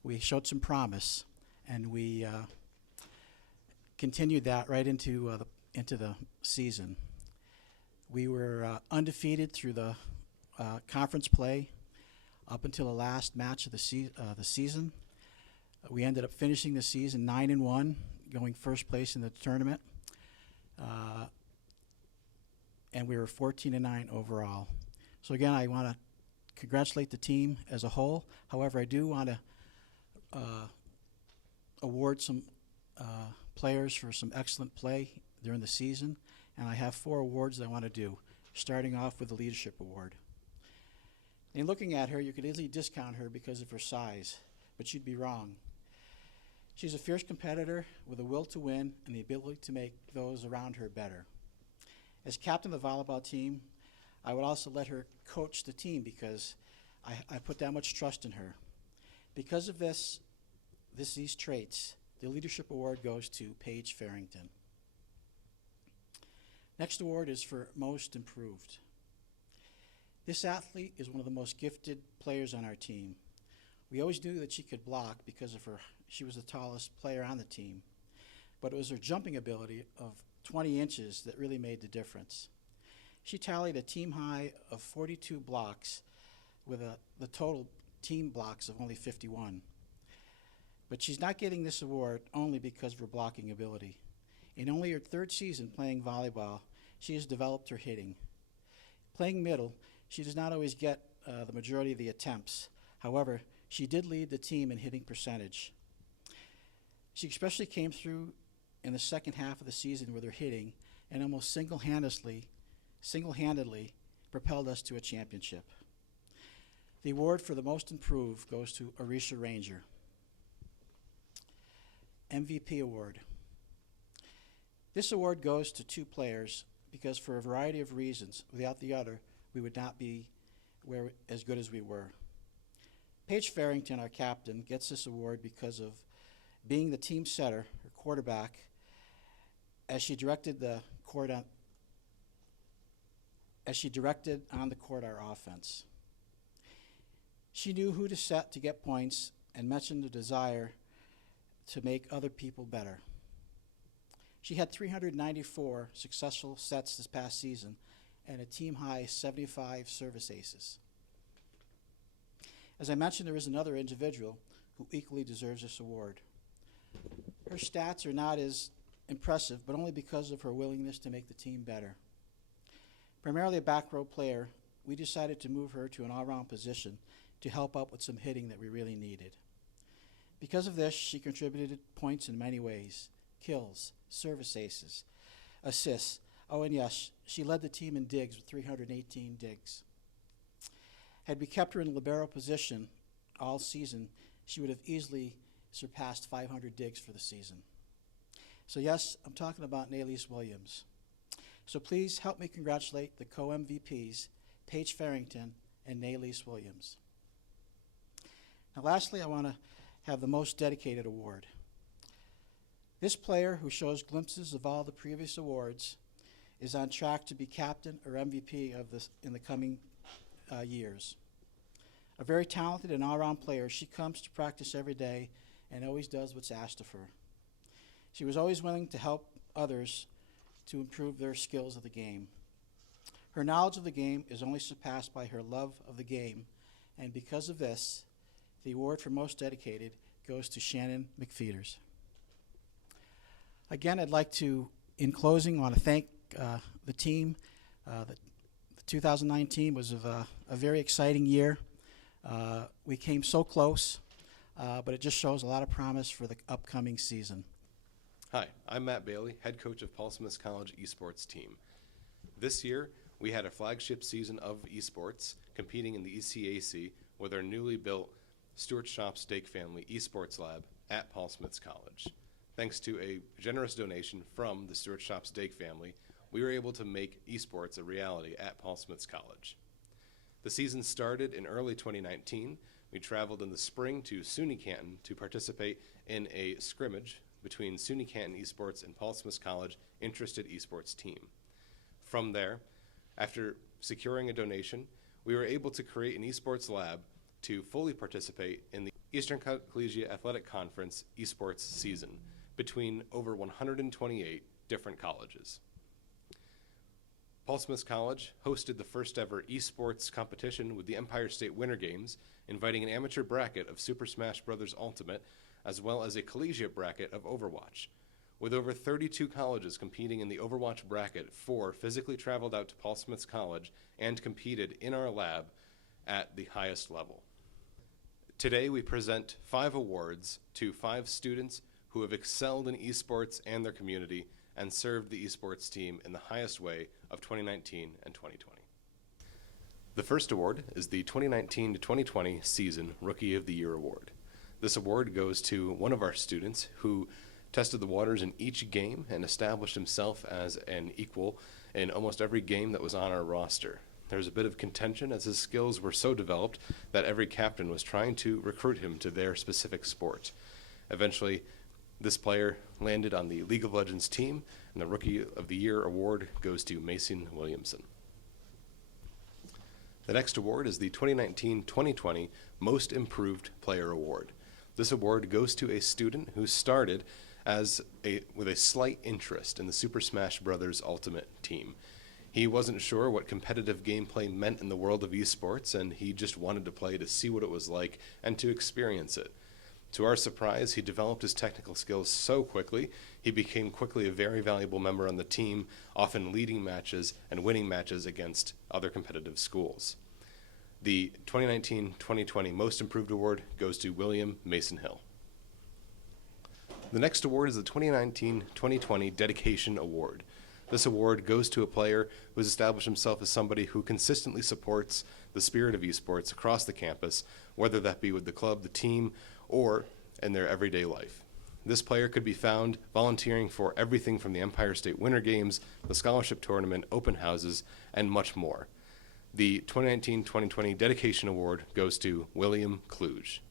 we showed some promise, and we continued that right into the season. We were undefeated through the conference play up until the last match of the season. We ended up finishing the season 9-1, going first place in the tournament, and we were 14-9 overall. So again, I want to congratulate the team as a whole. However, I do want to award some players for some excellent play during the season, and I have 4 awards that I want to do, starting off with the Leadership Award. In looking at her, you could easily discount her because of her size, but you'd be wrong. She's a fierce competitor with a will to win and the ability to make those around her better. As captain of the volleyball team, I would also let her coach the team because I put that much trust in her. Because of these traits, the Leadership Award goes to Paige Farrington. Next award is for Most Improved. This athlete is one of the most gifted players on our team. We always knew that she could block because of she was the tallest player on the team, but it was her jumping ability of 20 inches that really made the difference. She tallied a team high of 42 blocks with the total team blocks of only 51. But she's not getting this award only because of her blocking ability. In only her 3rd season playing volleyball, she has developed her hitting. Playing middle, she does not always get the majority of the attempts. However, she did lead the team in hitting percentage. She especially came through in the second half of the season with her hitting and almost single-handedly propelled us to a championship. The award for the most improved goes to Ohrisha Ranger. MVP award. This award goes to two players because for a variety of reasons, without the other, we would not be as good as we were. Paige Farrington, our captain, gets this award because of being the team setter, or quarterback, as she directed on the court our offense. She knew who to set to get points and mentioned the desire to make other people better. She had 394 successful sets this past season and a team-high 75 service aces. As I mentioned, there is another individual who equally deserves this award. Her stats are not as impressive, but only because of her willingness to make the team better. Primarily a back row player, we decided to move her to an all-round position to help out with some hitting that we really needed. Because of this, she contributed points in many ways: kills, service aces, assists. Oh, and yes, she led the team in digs with 318 digs. Had we kept her in libero position all season, she would have easily surpassed 500 digs for the season. So yes, I'm talking about Naylise Williams. So please help me congratulate the co-MVPs, Paige Farrington and Naylise Williams. Now lastly, I want to have the most dedicated award. This player, who shows glimpses of all the previous awards, is on track to be captain or MVP of this in the coming years. A very talented and all-around player, she comes to practice every day and always does what's asked of her. She was always willing to help others to improve their skills of the game. Her knowledge of the game is only surpassed by her love of the game, and because of this, the award for most dedicated goes to Shannon McPheeters. Again, I'd like to, in closing, want to thank the team. The 2019 was a very exciting year. We came so close, but it just shows a lot of promise for the upcoming season. Hi, I'm Matt Bailey, head coach of Paul Smith College esports team. This year, we had a flagship season of esports, competing in the ECAC with our newly built Stewart Shop Steak Family Esports Lab at Paul Smith College. Thanks to a generous donation from the Stewart Shop Steak family, we were able to make esports a reality at Paul Smith College. The season started in early 2019. We traveled in the spring to SUNY Canton to participate in a scrimmage between SUNY Canton Esports and Paul Smith College interested esports team. From there, after securing a donation, we were able to create an esports lab to fully participate in the Eastern Collegiate Athletic Conference esports season between over 128 different colleges. Paul Smith College hosted the first ever esports competition with the Empire State Winter Games, inviting an amateur bracket of Super Smash Bros. Ultimate, as well as a collegiate bracket of Overwatch. With over 32 colleges competing in the Overwatch bracket, 4 physically traveled out to Paul Smith College and competed in our lab at the highest level. Today we present 5 awards to 5 students who have excelled in esports and their community and served the esports team in the highest way of 2019 and 2020. The first award is the 2019 to 2020 Season Rookie of the Year Award. This award goes to one of our students who tested the waters in each game and established himself as an equal in almost every game that was on our roster. There was a bit of contention as his skills were so developed that every captain was trying to recruit him to their specific sport. Eventually, this player landed on the League of Legends team, and the Rookie of the Year award goes to Mason Williamson. The next award is the 2019-2020 Most Improved Player Award. This award goes to a student who started with a slight interest in the Super Smash Bros. Ultimate team. He wasn't sure what competitive gameplay meant in the world of esports, and he just wanted to play to see what it was like and to experience it. To our surprise, he developed his technical skills so quickly, he became quickly a very valuable member on the team, often leading matches and winning matches against other competitive schools. The 2019-2020 Most Improved Award goes to William Mason Hill. The next award is the 2019-2020 Dedication Award. This award goes to a player who has established himself as somebody who consistently supports the spirit of esports across the campus, whether that be with the club, the team, or in their everyday life. This player could be found volunteering for everything from the Empire State Winter Games, the scholarship tournament, open houses, and much more. The 2019-2020 Dedication Award goes to William Kluge.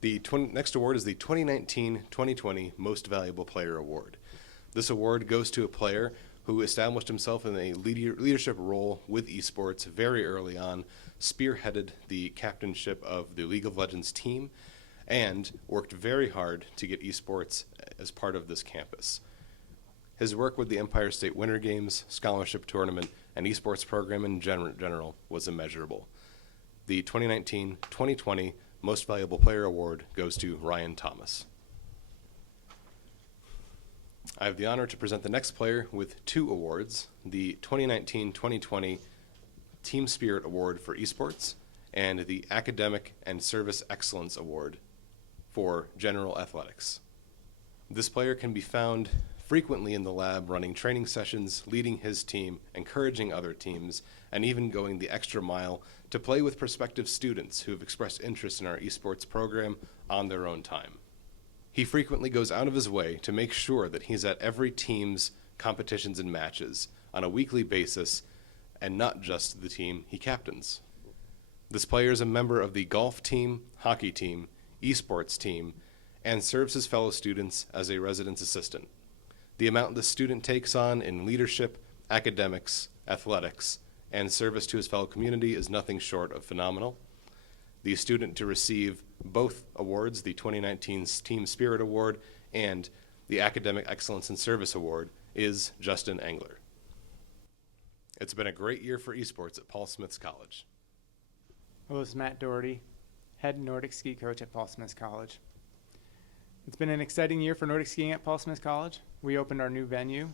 The next award is the 2019-2020 Most Valuable Player Award. This award goes to a player who established himself in a leadership role with esports very early on, spearheaded the captainship of the League of Legends team, and worked very hard to get esports as part of this campus. His work with the Empire State Winter Games, scholarship tournament, and esports program in general was immeasurable. The 2019-2020 Most Valuable Player Award goes to Ryan Thomas. I have the honor to present the next player with 2 awards, the 2019-2020 Team Spirit Award for esports and the Academic and Service Excellence Award for general athletics. This player can be found frequently in the lab running training sessions, leading his team, encouraging other teams, and even going the extra mile to play with prospective students who have expressed interest in our esports program on their own time. He frequently goes out of his way to make sure that he's at every team's competitions and matches on a weekly basis, and not just the team he captains. This player is a member of the golf team, hockey team, esports team, and serves his fellow students as a residence assistant. The amount the student takes on in leadership, academics, athletics, and service to his fellow community is nothing short of phenomenal. The student to receive both awards, the 2019 Team Spirit Award and the Academic Excellence and Service Award, is Justin Engler. It's been a great year for esports at Paul Smith College. Hello, this is Matt Doherty, head Nordic ski coach at Paul Smith College. It's been an exciting year for Nordic skiing at Paul Smith College. We opened our new venue,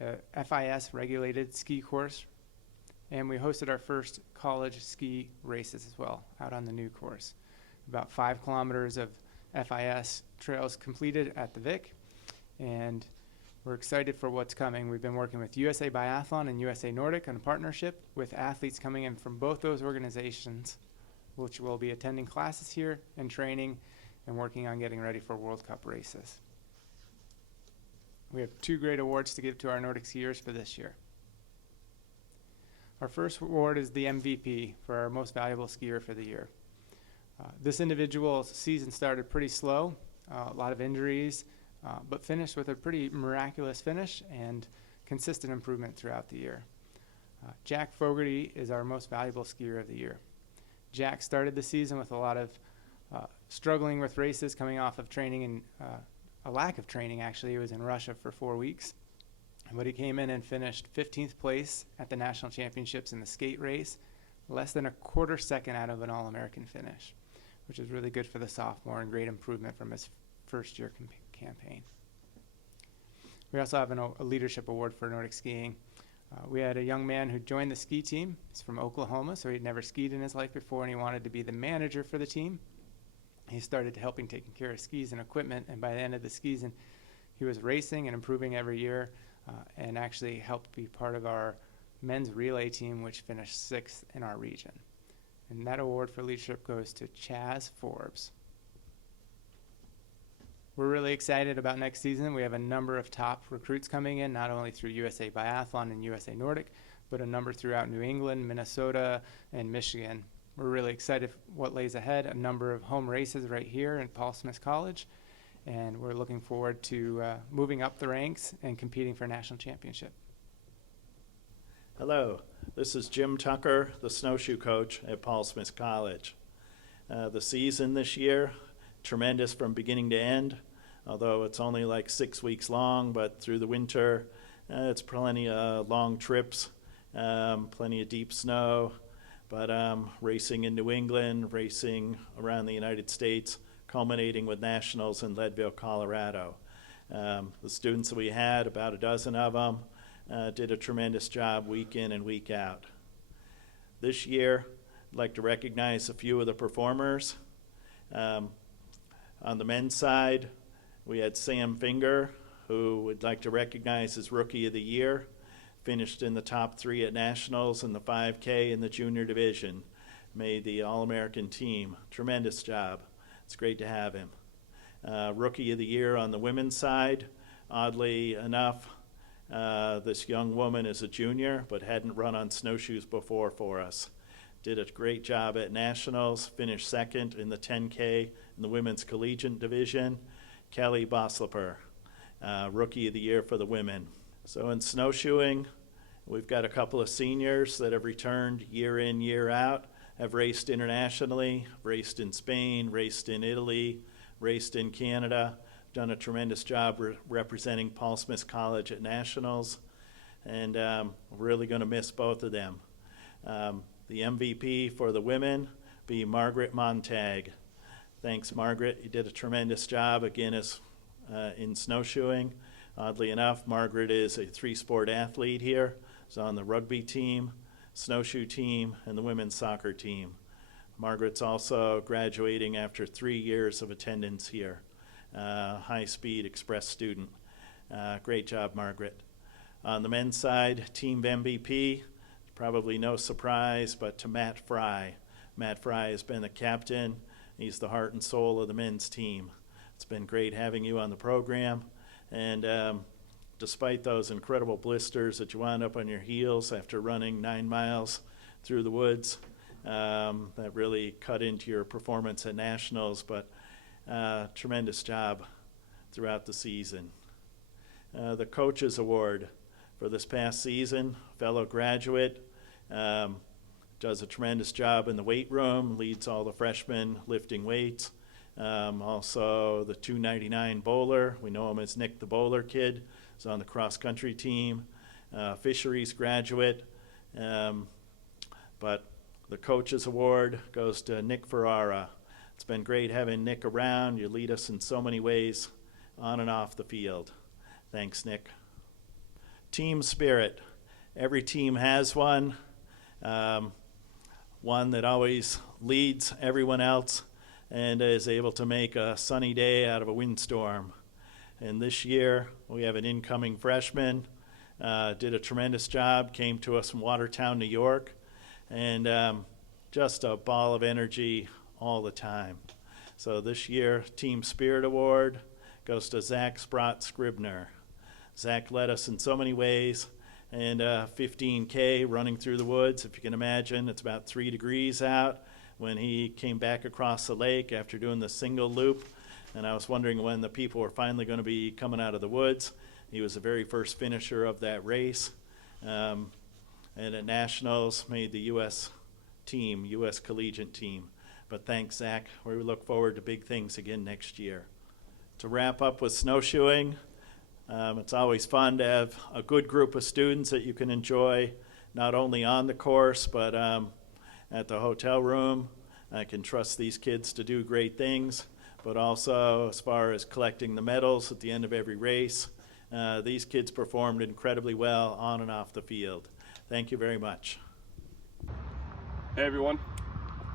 a FIS regulated ski course, and we hosted our first college ski races as well out on the new course. About 5 kilometers of FIS trails completed at the Vic, and we're excited for what's coming. We've been working with USA Biathlon and USA Nordic on a partnership with athletes coming in from both those organizations, which will be attending classes here and training and working on getting ready for World Cup races. We have 2 great awards to give to our Nordic skiers for this year. Our first award is the MVP for our most valuable skier for the year. This individual's season started pretty slow, a lot of injuries, but finished with a pretty miraculous finish and consistent improvement throughout the year. Jack Fogarty is our most valuable skier of the year. Jack started the season with a lot of struggling with races, coming off of training and a lack of training, actually. He was in Russia for 4 weeks. But he came in and finished 15th place at the national championships in the skate race, less than a quarter second out of an All-American finish, which is really good for the sophomore and great improvement from his first year campaign. We also have a leadership award for Nordic skiing. We had a young man who joined the ski team. He's from Oklahoma, so he'd never skied in his life before, and he wanted to be the manager for the team. He started helping taking care of skis and equipment, and by the end of the season, he was racing and improving every year, and actually helped be part of our men's relay team, which finished 6th in our region. And that award for leadership goes to Chaz Forbes. We're really excited about next season. We have a number of top recruits coming in, not only through USA Biathlon and USA Nordic, but a number throughout New England, Minnesota, and Michigan. We're really excited for what lays ahead, a number of home races right here at Paul Smith College, and we're looking forward to moving up the ranks and competing for a national championship. Hello, this is Jim Tucker, the snowshoe coach at Paul Smith College. The season this year, tremendous from beginning to end, although it's only like 6 weeks long, but through the winter, it's plenty of long trips, plenty of deep snow, but racing in New England, racing around the United States, culminating with nationals in Leadville, Colorado. The students that we had, about a dozen of them, did a tremendous job week in and week out. This year, I'd like to recognize a few of the performers. On the men's side, we had Sam Finger, who would like to recognize as Rookie of the Year. Finished in the top 3 at Nationals in the 5K in the junior division. Made the All-American team. Tremendous job. It's great to have him. Rookie of the Year on the women's side. Oddly enough, this young woman is a junior, but hadn't run on snowshoes before for us. Did a great job at Nationals, finished second in the 10K in the women's collegiate division. Kelly Bosleper, Rookie of the Year for the women. So in snowshoeing, we've got a couple of seniors that have returned year in, year out, have raced internationally, raced in Spain, raced in Italy, raced in Canada, done a tremendous job representing Paul Smith College at Nationals, and we're really going to miss both of them. The MVP for the women be Margaret Montag. Thanks, Margaret. You did a tremendous job, again, as in snowshoeing. Oddly enough, Margaret is a 3-sport athlete here. She's on the rugby team, snowshoe team, and the women's soccer team. Margaret's also graduating after 3 years of attendance here. High-speed express student. Great job, Margaret. On the men's side, team MVP, probably no surprise, but to Matt Fry. Matt Fry has been the captain. He's the heart and soul of the men's team. It's been great having you on the program. And despite those incredible blisters that you wound up on your heels after running 9 miles through the woods, that really cut into your performance at Nationals, but tremendous job throughout the season. The Coaches Award for this past season, fellow graduate, does a tremendous job in the weight room, leads all the freshmen lifting weights. Also the 299 bowler, we know him as Nick the Bowler Kid, is on the cross-country team. Fisheries graduate, but the Coaches Award goes to Nick Ferrara. It's been great having Nick around. You lead us in so many ways on and off the field. Thanks, Nick. Team spirit. Every team has one. One that always leads everyone else and is able to make a sunny day out of a windstorm. And this year, we have an incoming freshman, did a tremendous job, came to us from Watertown, New York, and just a ball of energy all the time. So this year, Team Spirit Award goes to Zach Sprott-Scribner. Zach led us in so many ways, and 15K running through the woods. If you can imagine, it's about 3 degrees out when he came back across the lake after doing the single loop. And I was wondering when the people were finally going to be coming out of the woods. He was the very first finisher of that race. And at Nationals, made the U.S. team, U.S. collegiate team. But thanks, Zach. We look forward to big things again next year. To wrap up with snowshoeing, it's always fun to have a good group of students that you can enjoy not only on the course, but at the hotel room. I can trust these kids to do great things, but also as far as collecting the medals at the end of every race. These kids performed incredibly well on and off the field. Thank you very much. Hey everyone,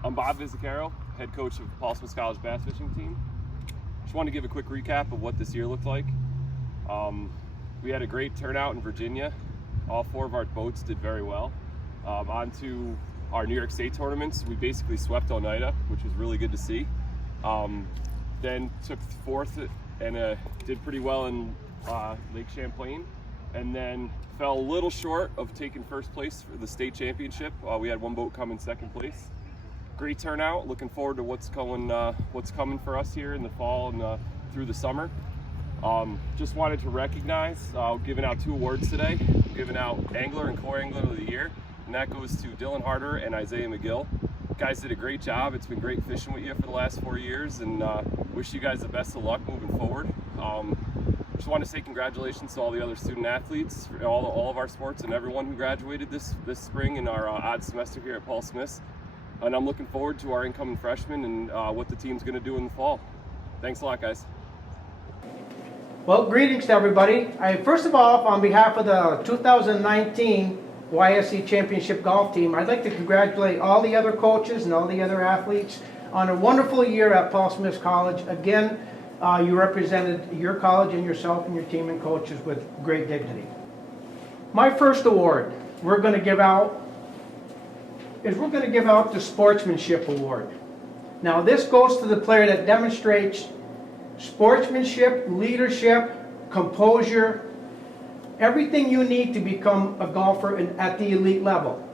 I'm Bob Vizzacaro, head coach of Paul Smith College bass fishing team. Just want to give a quick recap of what this year looked like. We had a great turnout in Virginia. All 4 of our boats did very well. On to our New York State tournaments. We basically swept Oneida, which was really good to see. Then took 4th and did pretty well in Lake Champlain, and then fell a little short of taking 1st place for the state championship. We had 1 boat come in 2nd place. Great turnout. Looking forward to what's coming for us here in the fall and through the summer. Just wanted to recognize, giving out 2 awards today. Giving out Engler and Core Engler of the Year, and that goes to Dylan Harder and Isaiah McGill. You guys did a great job. It's been great fishing with you for the last 4 years, and wish you guys the best of luck moving forward. Just want to say congratulations to all the other student athletes, all of our sports, and everyone who graduated this spring in our odd semester here at Paul Smith. And I'm looking forward to our incoming freshmen and what the team's going to do in the fall. Thanks a lot, guys. Well, greetings to everybody. First of all, on behalf of the 2019 YSC Championship Golf Team, I'd like to congratulate all the other coaches and all the other athletes on a wonderful year at Paul Smith College. Again, You represented your college and yourself and your team and coaches with great dignity. My first award we're going to give out the Sportsmanship Award. Now this goes to the player that demonstrates sportsmanship, leadership, composure, everything you need to become a golfer at the elite level.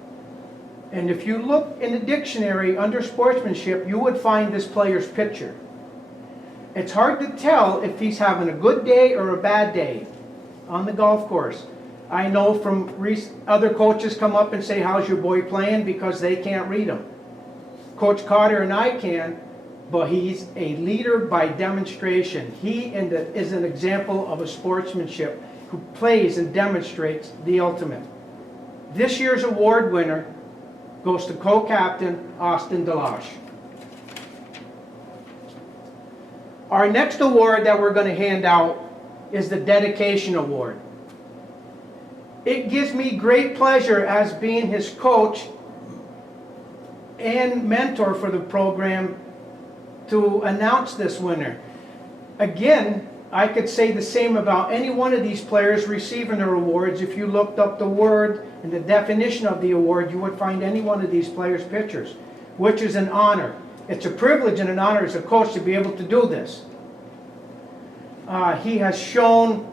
And if you look in the dictionary under sportsmanship, you would find this player's picture. It's hard to tell if he's having a good day or a bad day on the golf course. I know from other coaches come up and say, how's your boy playing? Because they can't read him. Coach Carter and I can, but he's a leader by demonstration. He is an example of a sportsmanship who plays and demonstrates the ultimate. This year's award winner goes to co-captain Austin DeLoche. Our next award that we're going to hand out is the Dedication Award. It gives me great pleasure as being his coach and mentor for the program to announce this winner. Again, I could say the same about any one of these players receiving their awards. If you looked up the word and the definition of the award, you would find any one of these players' pictures, which is an honor. It's a privilege and an honor as a coach to be able to do this. He has shown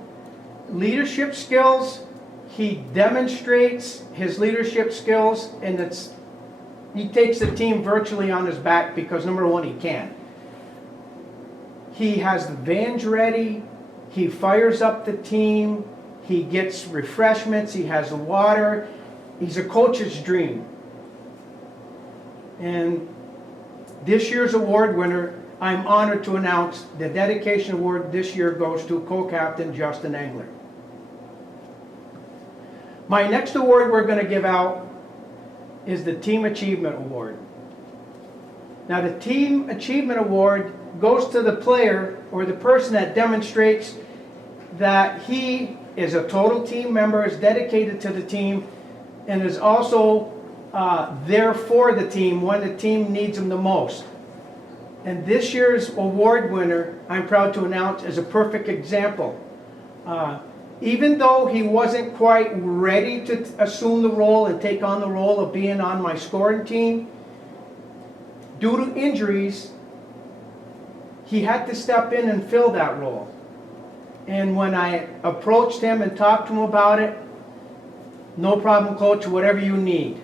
leadership skills. He demonstrates his leadership skills, and he takes the team virtually on his back because, number one, he can. He has the vans ready. He fires up the team. He gets refreshments. He has the water. He's a coach's dream. And this year's award winner, I'm honored to announce the Dedication Award this year goes to co-captain Justin Engler. My next award we're going to give out is the Team Achievement Award. Now the Team Achievement Award goes to the player or the person that demonstrates that he is a total team member, is dedicated to the team, and is also there for the team when the team needs him the most. And this year's award winner, I'm proud to announce, is a perfect example. Even though he wasn't quite ready to assume the role and take on the role of being on my scoring team, due to injuries, he had to step in and fill that role. And when I approached him and talked to him about it, no problem, coach, whatever you need.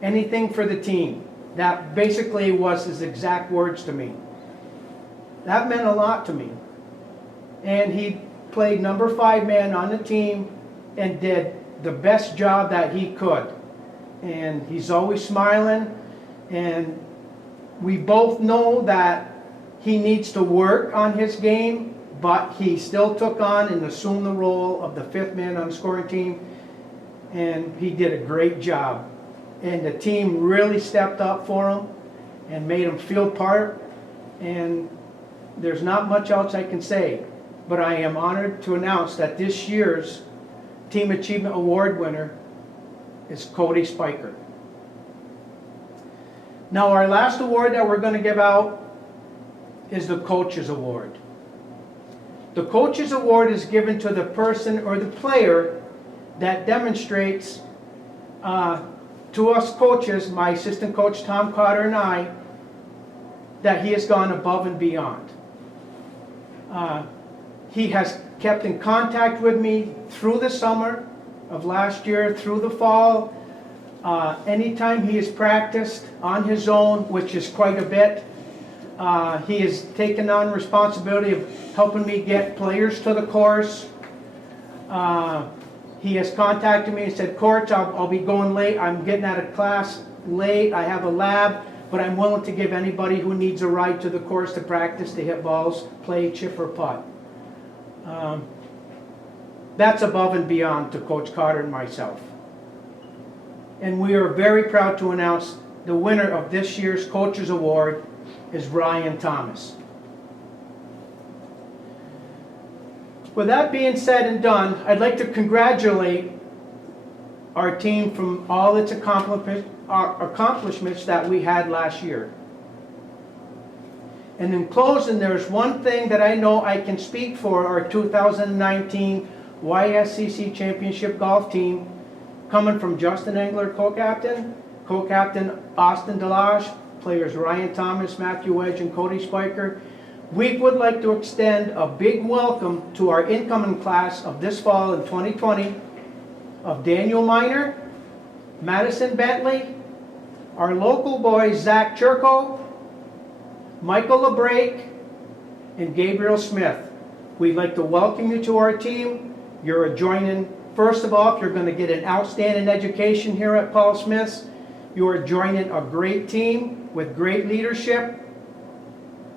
Anything for the team. That basically was his exact words to me. That meant a lot to me. And he played number 5 man on the team and did the best job that he could. And he's always smiling, and we both know that he needs to work on his game, but he still took on and assumed the role of the 5th man on the scoring team, and he did a great job. And the team really stepped up for him and made him feel part, and there's not much else I can say. But I am honored to announce that this year's Team Achievement Award winner is Cody Spiker. Now our last award that we're going to give out is the Coaches Award. The Coaches Award is given to the person or the player that demonstrates to us coaches, my assistant coach Tom Cotter and I, that he has gone above and beyond. He has kept in contact with me through the summer of last year, through the fall. Anytime he has practiced on his own, which is quite a bit, he has taken on responsibility of helping me get players to the course. He has contacted me and said, Coach, I'll be going late. I'm getting out of class late. I have a lab, but I'm willing to give anybody who needs a ride to the course to practice, to hit balls, play, chip, or putt. That's above and beyond to Coach Carter and myself. And we are very proud to announce the winner of this year's Coaches Award is Ryan Thomas. With that being said and done, I'd like to congratulate our team from all its accomplishments that we had last year. And in closing, there's one thing that I know I can speak for our 2019 YSCC Championship golf team, coming from Justin Engler, co-captain Austin Delage, players Ryan Thomas, Matthew Wedge, and Cody Spiker. We would like to extend a big welcome to our incoming class of this fall in 2020 of Daniel Miner, Madison Bentley, our local boys Zach Churko, Michael LeBrake, and Gabriel Smith. We'd like to welcome you to our team. You're joining, first of all, if you're going to get an outstanding education here at Paul Smith's, you are joining a great team with great leadership.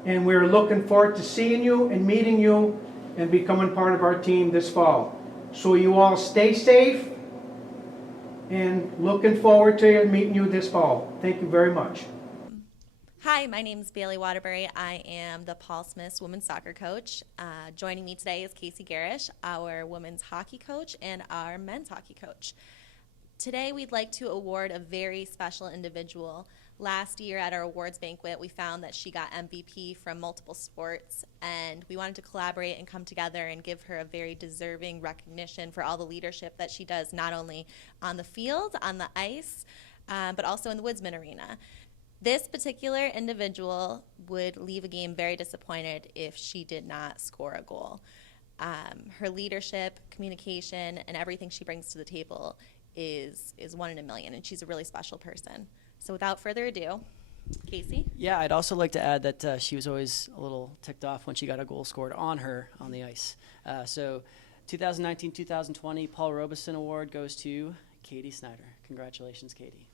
And we're looking forward to seeing you and meeting you and becoming part of our team this fall. So you all stay safe, and looking forward to meeting you this fall. Thank you very much. Hi, my name is Bailey Waterbury. I am the Paul Smith's women's soccer coach. Joining me today is Casey Garish, our women's hockey coach and our men's hockey coach. Today we'd like to award a very special individual. Last year at our awards banquet, we found that she got MVP from multiple sports, and we wanted to collaborate and come together and give her a very deserving recognition for all the leadership that she does, not only on the field, on the ice, but also in the Woodsman arena. This particular individual would leave a game very disappointed if she did not score a goal. Her leadership, communication, and everything she brings to the table is one in a million, and she's a really special person. So without further ado, Casey? Yeah, I'd also like to add that she was always a little ticked off when she got a goal scored on her on the ice. So 2019-2020 Paul Robeson Award goes to Katie Snyder. Congratulations, Katie.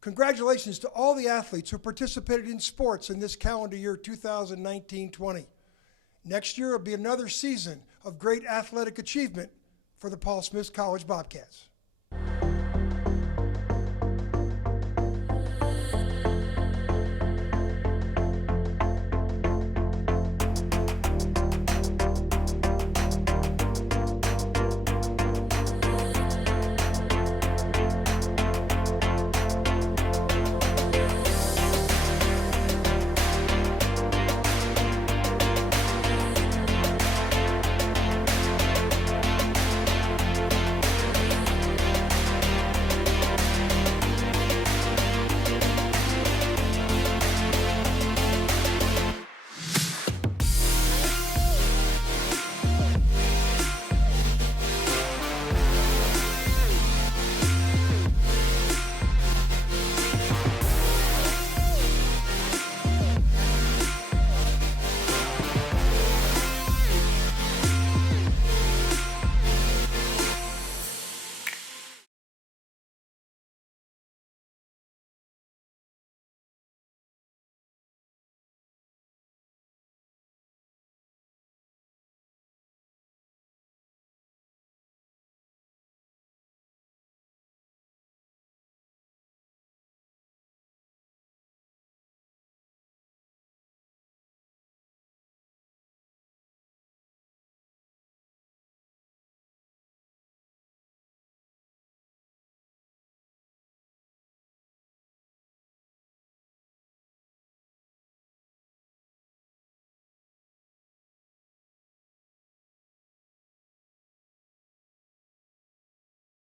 Congratulations to all the athletes who participated in sports in this calendar year 2019-20. Next year will be another season of great athletic achievement for the Paul Smith College Bobcats.